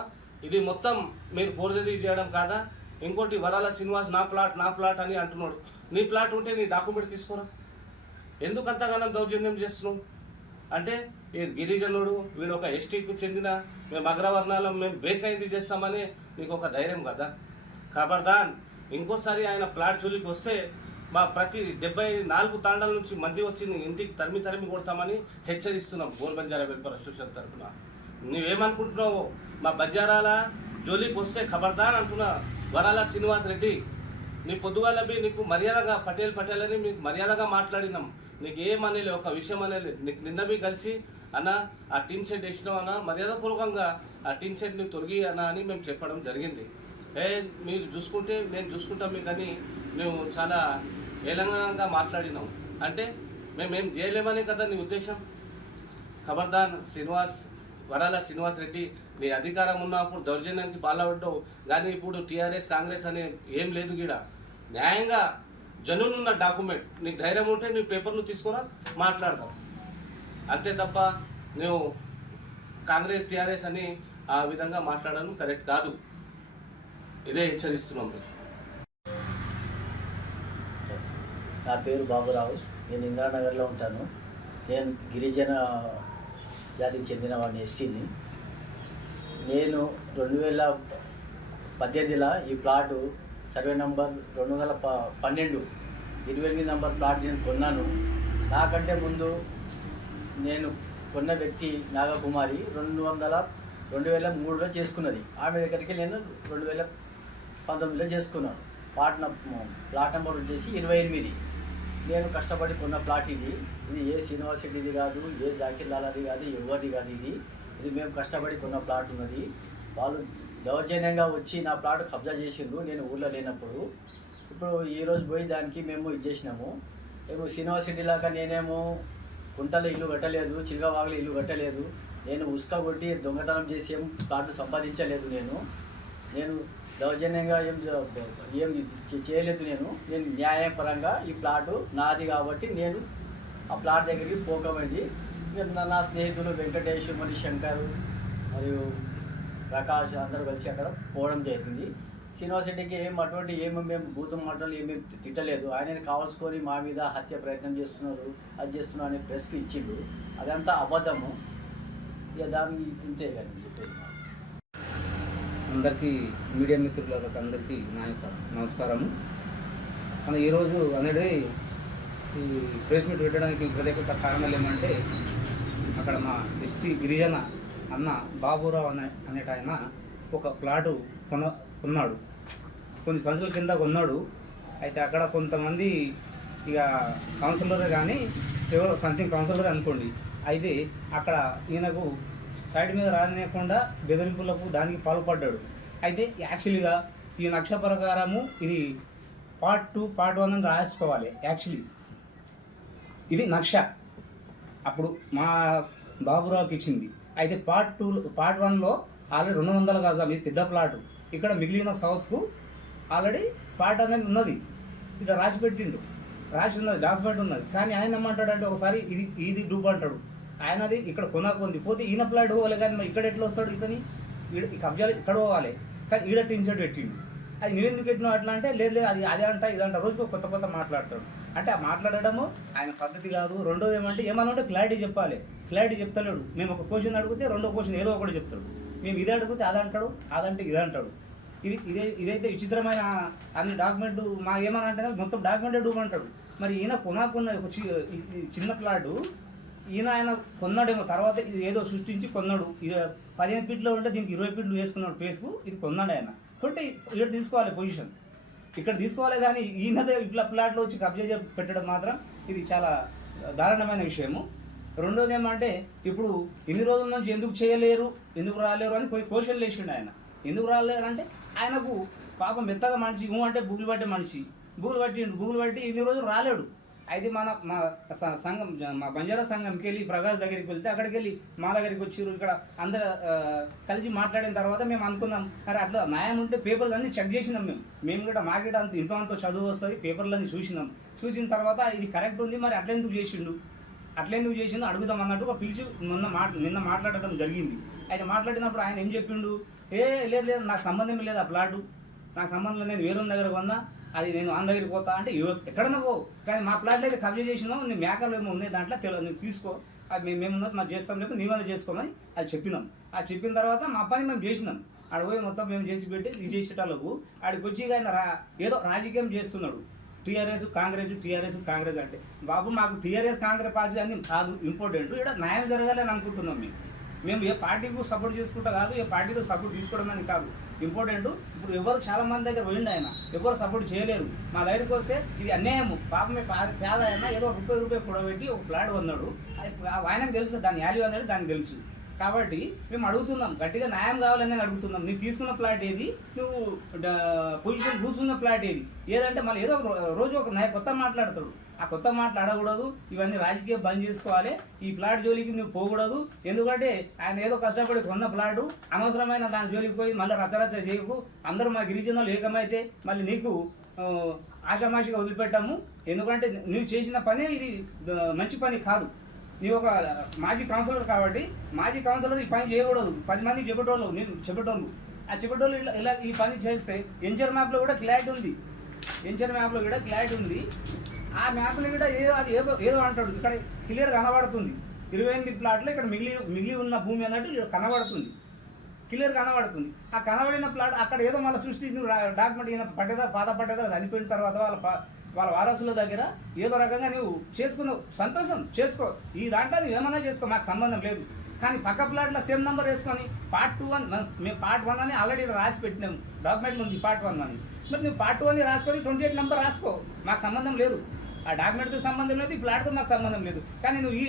ఇది మొత్తం మీరు ఫోర్జరీ చేయడం కాదా? ఇంకోటి వరాల శ్రీనివాస్ నా ప్లాట్ అని అంటున్నాడు. నీ ప్లాట్ ఉంటే నీ డాక్యుమెంట్ తీసుకోరా. ఎందుకు అంతగానం దౌర్జన్యం చేస్తున్నావు? అంటే ఈ గిరిజనుడు వీడు ఒక ఎస్టీకి చెందిన మేము అగ్రవర్ణాలం మేము బ్రేక్ అయింది చేస్తామని నీకు ఒక ధైర్యం కదా. ఖబర్దాన్ ఇంకోసారి ఆయన ప్లాట్ జోలికి వస్తే మా ప్రతి 74 తాండాల నుంచి మంది వచ్చి ఇంటికి తరిమి కొడతామని హెచ్చరిస్తున్నాం గోల్ బంజారా వెల్ఫేర్ అసోసియేషన్ తరఫున. నువ్వేమనుకుంటున్నావు? మా బంజారాల జోలికి వస్తే ఖబర్దాన్ అంటున్నా. వరాల శ్రీనివాస్ రెడ్డి నీ పొద్దుగాల నీకు మర్యాదగా పటేల్ అని మీకు మర్యాదగా మాట్లాడినాం. నీకు ఏమనేది ఒక విషయం అనేది నీకు నిన్న కలిసి అన్న ఆ టీన్ షెడ్ వేసినావు అన్న, మర్యాదపూర్వకంగా ఆ టీన్ షెడ్ని తొలగి అన్న అని మేము చెప్పడం జరిగింది. మీరు చూసుకుంటే నేను చూసుకుంటాం మీకు అని మేము చాలా ఏలంగా మాట్లాడినాం. అంటే మేమేం చేయలేమని కదా నీ ఉద్దేశం. ఖబర్దాన్ వరాల శ్రీనివాస్ రెడ్డి, నీ అధికారం ఉన్నప్పుడు దౌర్జన్యానికి పాల్పడ్డావు. కానీ ఇప్పుడు టీఆర్ఎస్ కాంగ్రెస్ అనే ఏం లేదు గీడ. న్యాయంగా జనునున్న డాక్యుమెంట్ నీకు ధైర్యం ఉంటే నీ పేపర్లు తీసుకురా, మాట్లాడదాం. అంతే తప్ప నువ్వు కాంగ్రెస్ టీఆర్ఎస్ అని ఆ విధంగా మాట్లాడడం కరెక్ట్ కాదు. ఇదే హెచ్చరిస్తున్నాం. నా పేరు బాబురావు, నేను ఇందిరానగర్లో ఉంటాను. నేను గిరిజన జాతికి చెందిన వాడిని, ఎస్టీని. నేను 2018లో ఈ plot survey number 212 28 number plot నేను కొన్నాను. నాకంటే ముందు నేను కొన్న వ్యక్తి నాగకుమారి 2003లో చేసుకున్నది. ఆమె దగ్గరికి నేను 2019లో చేసుకున్నాను. ప్లాట్ నెంబర్ వచ్చేసి 28. నేను కష్టపడి కొన్న ప్లాట్ ఇది ఏ శ్రీనివాస్ రెడ్డిది కాదు, ఏ జాకీర్ లాలాది కాదు, ఎవరిది కాదు. ఇది మేము కష్టపడి కొన్న ప్లాట్ ఉన్నది. వాళ్ళు దౌర్జన్యంగా వచ్చి నా ప్లాట్ కబ్జా చేసిండ్రు నేను ఊళ్ళో లేనప్పుడు. ఇప్పుడు ఈరోజు పోయి దానికి మేము చేసినాము. మేము శ్రీనివాస్ రెడ్డి లాగా నేనేమో కుంటలో ఇల్లు కట్టలేదు, చిల్గవాగలో ఇల్లు కట్టలేదు. నేను ఉసుక కొట్టి దొంగతనం చేసి ఏం ప్లాట్లు సంపాదించలేదు. నేను దౌర్జన్యంగా ఏం చేయలేదు. నేను న్యాయపరంగా ఈ ప్లాటు నాది కాబట్టి నేను ఆ ప్లాట్ దగ్గరికి పోకమైంది. నా స్నేహితులు వెంకటేష్, శంకర్ మరియు ప్రకాష్ అందరూ కలిసి అక్కడ పోవడం జరిగింది. శ్రీనివాస్ రెడ్డికి అటువంటి మేము భూతం మాటలు ఏమేమి తిట్టలేదు. ఆయనని కావాల్సుకొని మా మీద హత్య ప్రయత్నం చేస్తున్నారు, అది చేస్తున్నారు అని ప్రెస్కి ఇచ్చిండు. అదంతా అబద్ధము. ఇక దానికి ఇంతే కానీ చెప్పేది. అందరికీ మీడియా మిత్రులకు అందరికీ నా యొక్క నమస్కారము. మన ఈరోజు అనేది ఈ ప్రెస్ మీట్ పెట్టడానికి ప్రత్యేక కారణాలు ఏమంటే, అక్కడ మా ఎస్టీ గిరిజన అన్న బాబురావు అనేట ఆయన ఒక ప్లాటు కొన్నాడు. కొన్ని సంవత్సరాల కింద కొన్నాడు. అయితే అక్కడ కొంతమంది ఇక కౌన్సిలరే కానీ ఎవరో సంథింగ్ కౌన్సిలర్ అనుకోండి. అయితే అక్కడ ఈయనకు సైడ్ మీద రానియకుండా బెదిరింపులకు దానికి పాల్పడ్డాడు. అయితే యాక్చువల్గా ఈ నక్ష ప్రకారము ఇది పార్ట్ 2, పార్ట్ 1 అని రాసుకోవాలి. యాక్చువల్లీ ఇది నక్ష అప్పుడు మా బాబురావుకి ఇచ్చింది. అయితే పార్ట్ 1లో ఆల్రెడీ 200 గజాలు ఇది పెద్ద ప్లాటు. ఇక్కడ మిగిలిన సౌత్కు ఆల్రెడీ పార్ట్ అనేది ఉన్నది. ఇక్కడ రాసి ఉన్నది, డాక్యుమెంట్ ఉన్నది. కానీ ఆయన ఏమంటాడంటే ఒకసారి ఇది డూప్ అంటాడు. ఆయనది ఇక్కడ కొనకుంది పోతే ఈయన ప్లాట్ పోవాలి. కానీ ఇక్కడ ఎట్లా వస్తాడు? ఇతని ఈ కబ్జాలు ఇక్కడ పోవాలి. కానీ ఈడ టీన్ షర్ట్ పెట్టిండు. అది నువ్వెందుకు పెట్టినావు అట్లా అంటే లేదు లేదు అది అదే అంట ఇదంట రోజుకు కొత్త కొత్త మాట్లాడతాడు. అంటే ఆ మాట్లాడడము ఆయన పద్ధతి కాదు. రెండోది ఏమంటే ఏమన్నా ఉంటే క్లారిటీ చెప్పాలి. క్లారిటీ చెప్తలేడు. మేము ఒక క్వశ్చన్ అడిగితే రెండో క్వశ్చన్ ఏదో ఒకటి చెప్తాడు. మేము ఇది అడిగితే అదంటాడు, అదంటే ఇది అంటాడు. ఇదైతే విచిత్రమైన అన్ని డాక్యుమెంట్ మా ఏమని అంటే మొత్తం డాక్యుమెంటెడ్ ఇవ్వమంటాడు. మరి ఈయన కొనాకున్న ఒక చిన్న ప్లాటు ఆయన కొన్నాడేమో, తర్వాత ఇది ఏదో సృష్టించి కొన్నాడు. 15 ఫీట్లో ఉంటే దీనికి 20 ఫీట్లు వేసుకున్నాడు పేసుకు, ఇది కొన్నాడు ఆయన. కాబట్టి ఇక్కడ తీసుకోవాలి పొజిషన్, ఇక్కడ తీసుకోవాలి. కానీ ఈయనదే ఇట్లా ప్లాట్లో వచ్చి కబ్జా పెట్టడం మాత్రం ఇది చాలా దారుణమైన విషయము. రెండోది ఏమంటే ఇప్పుడు ఇన్ని రోజుల నుంచి ఎందుకు చేయలేరు, ఎందుకు రాలేరు అని క్వశ్చన్లు వేసిండు ఆయన. ఎందుకు రాలేరు అంటే ఆయనకు పాపం మెత్తగా మనిషి అంటే బుగులు పట్టే మనిషి బుగులు పట్టి ఇన్ని రోజులు రాలేడు. అయితే మా సంఘం మా బంజారా సంఘంకి వెళ్ళి ప్రకాష్ దగ్గరికి వెళ్తే అక్కడికి వెళ్ళి మా దగ్గరికి వచ్చారు. ఇక్కడ అందరు కలిసి మాట్లాడిన తర్వాత మేము అనుకున్నాం అరే అట్లా న్యాయం ఉంటే పేపర్లు అన్నీ చెక్ చేసినాం. మేము కూడా మాకు అంత ఇంతో చదువు వస్తుంది, పేపర్లన్నీ చూసిన తర్వాత ఇది కరెక్ట్ ఉంది, మరి అట్లెందుకు చేసిండు అడుగుదాం అన్నట్టు పిలిచి నిన్న మాట్లాడటం జరిగింది. అయితే మాట్లాడినప్పుడు ఆయన ఏం చెప్పిండు, లేదు నాకు సంబంధం లేదు, ఆ ప్లాటు నాకు సంబంధం లేదు, వేరే దగ్గర కొన్నా, అది నేను ఆన్ దగ్గరికి పోతా అంటే ఎక్కడన్నా పో, కానీ మా ప్లాట్లో అయితే కబ్జా చేసినాం, నీ మేకలు ఏమో ఉన్నాయి దాంట్లో నువ్వు తీసుకో, అది మేమున్నది మాకు చేస్తాం, లేకపోతే నీవన్నా చేసుకోమని అది చెప్పినాం. అది చెప్పిన తర్వాత మా పని మేము చేసినాం. ఆడ పోయి మొత్తం మేము చేసి పెట్టి ఇది చేసేటాలకు ఆడికి వచ్చి ఆయన ఏదో రాజకీయం చేస్తున్నాడు. టీఆర్ఎస్ కాంగ్రెస్ అంటే బాబు మాకు టీఆర్ఎస్ కాంగ్రెస్ పార్టీ అని కాదు ఇంపార్టెంట్, ఇక్కడ న్యాయం జరగాలని అనుకుంటున్నాం. మేము ఏ పార్టీకి సపోర్ట్ చేసుకుంటా కాదు, ఏ పార్టీతో సపోర్ట్ తీసుకోవడం అని కాదు ఇంపార్టెంట్. ఇప్పుడు ఎవరు చాలా మంది దగ్గర పోయిండు ఆయన, ఎవరు సపోర్ట్ చేయలేరు. మా దగ్గరికి వస్తే ఇది అన్యాయము, పాపమే పేద అయినా ఏదో రూపాయి కూడబెట్టి ఒక ప్లాట్ కొన్నాడు, ఆయనకు తెలుసు దాని వాల్యూ అనేది దానికి తెలుసు. కాబట్టి మేము అడుగుతున్నాం, గట్టిగా న్యాయం కావాలని అడుగుతున్నాం. నువ్వు తీసుకున్న ప్లాట్ ఏది, నువ్వు పొజిషన్ కూర్చున్న ప్లాట్ ఏదంటే మళ్ళీ ఏదో రోజు ఒక కొత్త మాట్లాడతాడు. ఆ కొత్త మాట్లాడకూడదు, ఇవన్నీ రాజకీయం బంద్ చేసుకోవాలి. ఈ ప్లాట్ జోలికి నువ్వు పోకూడదు. ఎందుకంటే ఆయన ఏదో కష్టపడి కొన్న ప్లాటు అనవసరమైన దాని జోలికి పోయి మళ్ళీ రచరచ చేయకు. అందరూ మా గిరిజనులు ఏకమైతే మళ్ళీ నీకు ఆషామాషిగా వదిలిపెట్టాము. ఎందుకంటే నువ్వు చేసిన పనే ఇది మంచి పని కాదు. నీవు ఒక మాజీ కౌన్సిలర్ కాబట్టి మాజీ కౌన్సిలర్ ఈ పని చేయకూడదు. 10 మందికి చెప్పేటోళ్ళు ఆ చెప్పేటోళ్ళు ఇలా ఈ పని చేస్తే ఎంచర్ మ్యాప్లో కూడా క్లారిటీ ఉంది. ఆ మ్యాప్లో కూడా ఏదో అంటాడు, ఇక్కడ క్లియర్ కనబడుతుంది. 28 ప్లాట్లు ఇక్కడ మిగిలి ఉన్న భూమి అన్నట్టు కనబడుతుంది, క్లియర్ కనబడుతుంది. ఆ కనబడిన ప్లాట్ అక్కడ ఏదో మళ్ళీ సృష్టి డాక్యుమెంట్ ఈయన పాత పట్టేదారు చనిపోయిన తర్వాత వాళ్ళ వారసుల దగ్గర ఏదో రకంగా నువ్వు చేసుకున్నావు, సంతోషం చేసుకో. ఈ దాంట్లో నువ్వు ఏమన్నా చేసుకో, మాకు సంబంధం లేదు. కానీ పక్క ప్లాట్లో సేమ్ నెంబర్ వేసుకొని పార్ట్ 2 మేము పార్ట్ 1 అని ఆల్రెడీ రాసి పెట్టినాము, డాక్యుమెంట్ ఉంది పార్ట్ 1 అని. మరి నువ్వు పార్ట్ 2 అని రాసుకొని 28 నెంబర్ రాసుకో, మాకు సంబంధం లేదు. ఆ డాక్యుమెంట్తో సంబంధం లేదు, ఈ ప్లాట్తో మాకు సంబంధం లేదు. కానీ నువ్వు ఈ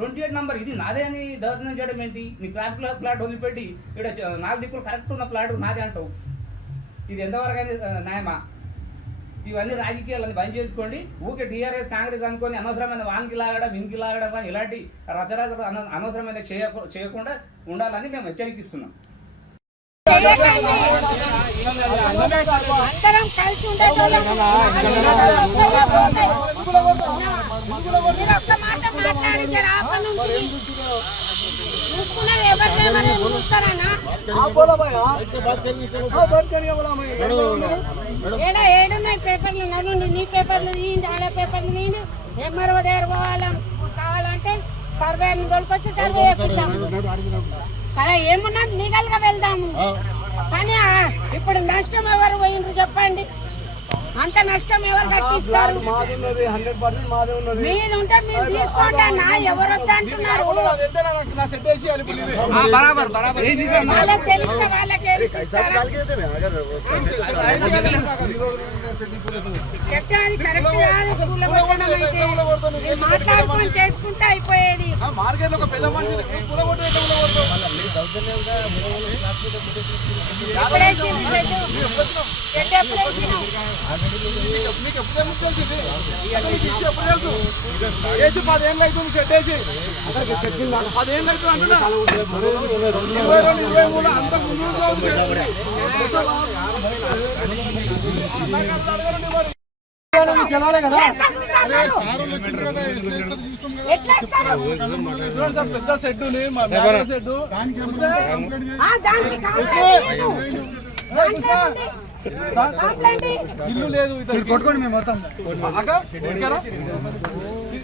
28 నెంబర్ ఇది నాదే అని దౌర్జన్యం చేయడం ఏంటి? నీ క్లాస్ ప్లాట్ వదిలిపెట్టి ఇక్కడ 4 దిక్కులు కరెక్ట్ ఉన్న ప్లాట్ నాదే అంటావు. ఇది ఎంతవరకు అయితే న్యాయమా? ఇవన్నీ రాజకీయాలని బంద్ చేసుకోండి. ఊకే టీఆర్ఎస్ కాంగ్రెస్ అనుకొని అనవసరమైన వానికి లాగడం ఇంకి లాగడం అని ఇలాంటి రచరచలు అనవసరమైన చేయకుండా ఉండాలని మేము హెచ్చరిస్తున్నాం. అందరం కలిసి ఉండేటోళ్ళం. చూసుకున్నది ఎవరికేమన్నా చూస్తారన్నా? ఏడున్నాయి పేపర్లు, నన్ను నీ పేపర్లు తీయండి, వాళ్ళ పేపర్లు తీయండి. ఎంఆర్ఓ దగ్గర కావాలంటే సర్వేని దొరికొచ్చి సర్వే చేపిద్దాం కదా, ఏమున్నది లీగల్గా వెళ్దాము. కానీ ఇప్పుడు నష్టం ఎవరు పోయిండ్రు చెప్పండి? అంత నష్టం ఎవరు కట్టిస్తారు? మీది ఉంటే మీరు తీసుకోండి అన్న, ఎవరు వద్ద అంటున్నారు? వాళ్ళకి తెలిస్తే వాళ్ళకి చెప్తే కరెక్ట్ కాదు. స్కూల్లో మాట్లాడుకొని చేసుకుంటే అయిపోయేది. మీకు ఎప్పుడు తెలిసింది? ఎప్పుడు తెలుసు? వేసి 10 ఏళ్ళు అవుతుంది షెడ్ వేసి, 10 ఏళ్ళు అవుతుంది అంటున్నా. 22, 23 అంత ముందు గెలవాలి కదా. పెద్ద షెడ్ షెడ్ ఇల్లు లేదు కొట్టుకోండి మేము మొత్తం అక్క ఇక్కడా?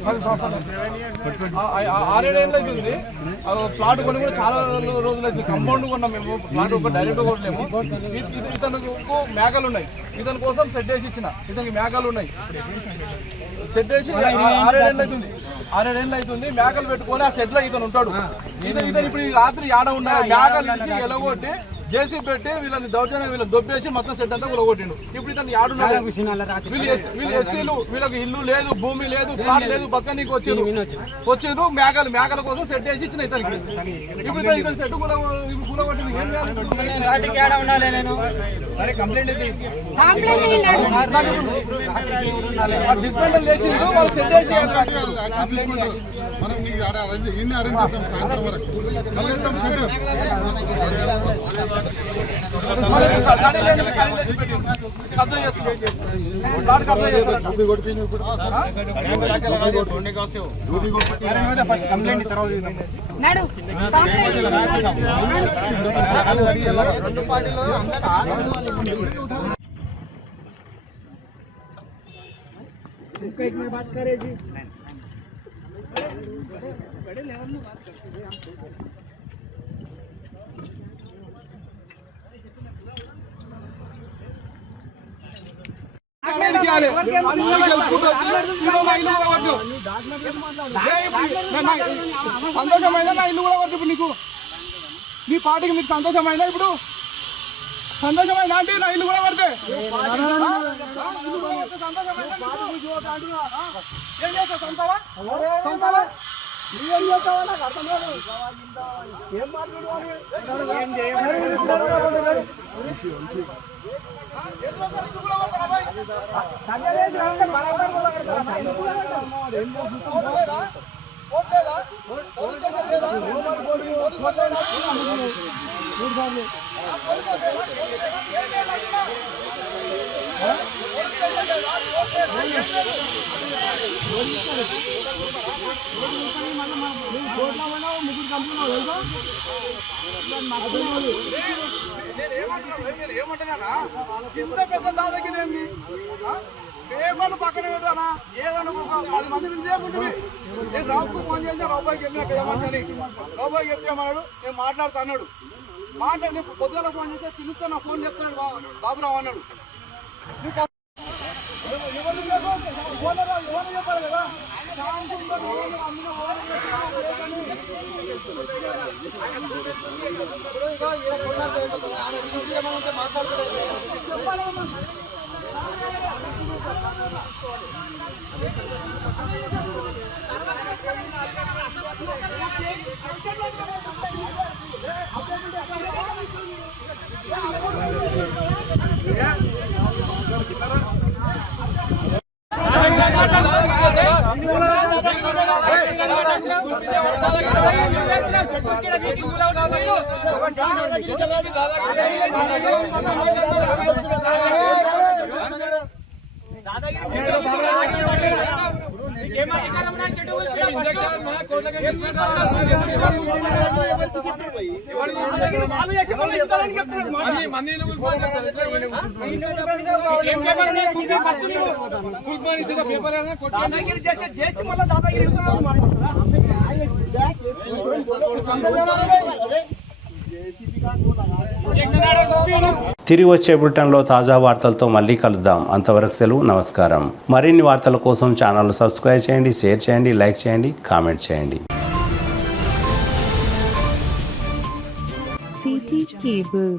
6-7 ఏళ్ళు అవుతుంది. ప్లాట్ కొని కూడా చాలా రోజులు అవుతుంది. కంపౌండ్ కొన్నాం మేము, ప్లాట్ ఒక డైరెక్ట్ కొనలేము. ఇతనికి మేకలు ఉన్నాయి, ఇతని కోసం సెట్ వేసి ఇచ్చిన. ఇతనికి మేకలు ఉన్నాయి, సెట్ వేసి 6-7 ఏళ్ళు అవుతుంది. 6-7 ఏళ్ళు అవుతుంది. మేకలు పెట్టుకొని ఆ సెట్ లో ఇతను ఉంటాడు. ఇతను ఇప్పుడు ఈ రాత్రి ఆడ ఉన్నాయి మేకలు ఇచ్చి ఎలగొట్టి జేసీ పెట్టి వీళ్ళని దౌర్జన్యం వీళ్ళని దొబ్బేసి మొత్తం సెట్ అంతా కూలగొట్టిండు. ఇప్పుడు ఇతను ఆడున్నాడు. వీళ్ళు ఎస్సీలు, వీళ్ళకి ఇల్లు లేదు, భూమి లేదు, ప్లాట్ లేదు, బతకనీకి వచ్చిండ్రు మేకల కోసం సెట్ వేసి ఇచ్చిన ఇతనికి. ఇప్పుడు ఇతను సెట్ కూలగొట్టింది. డిస్మెంటల్ చేసిండ్రు, వాళ్ళు సెట్ వేసి ఫస్ట్ కంప్లైంట్ తర్వాత రెండు పార్టీలో एक मिनट बात करे जी। సంతోషమైనా నా ఇల్లు కూడా కొట్టు. నీకు నీ పార్టీకి మీకు సంతోషమైనా? ఇప్పుడు సంతోషమైనా అంటే నా ఇల్లు కూడా పడితే ఏం చేస్తావు? సంతావా ఏం చేస్తావా? నాకు అర్థం కాదు. ఏం మాట్లాడుకోవాలి? ఏమంటున్నా ఇంత పెద్ద దాదాగిరి ఏంది? పేపర్లు పక్కన పెట్టానా? ఏదన్నా 10 మంది లేకుంటుంది. నేను రావుకు ఫోన్ చేసి రూపాయికి వెళ్ళినా ఏమంటని రూపాయికి చెప్తామన్నాడు. నేను మాట్లాడుతా అన్నాడు. నేను పొద్దున ఫోన్ చేస్తే పిలుస్తే నా ఫోన్ చెప్తాడు బాబురావు అన్నాడు. చెప్పాలి కదా తిరిగి వచ్చే బులెటిన్లో తాజా వార్తలతో మళ్ళీ కలుద్దాం. అంతవరకు సెలవు, నమస్కారం. మరిన్ని వార్తల కోసం ఛానల్ సబ్స్క్రైబ్ చేయండి, షేర్ చేయండి, లైక్ చేయండి, కామెంట్ చేయండి. City cable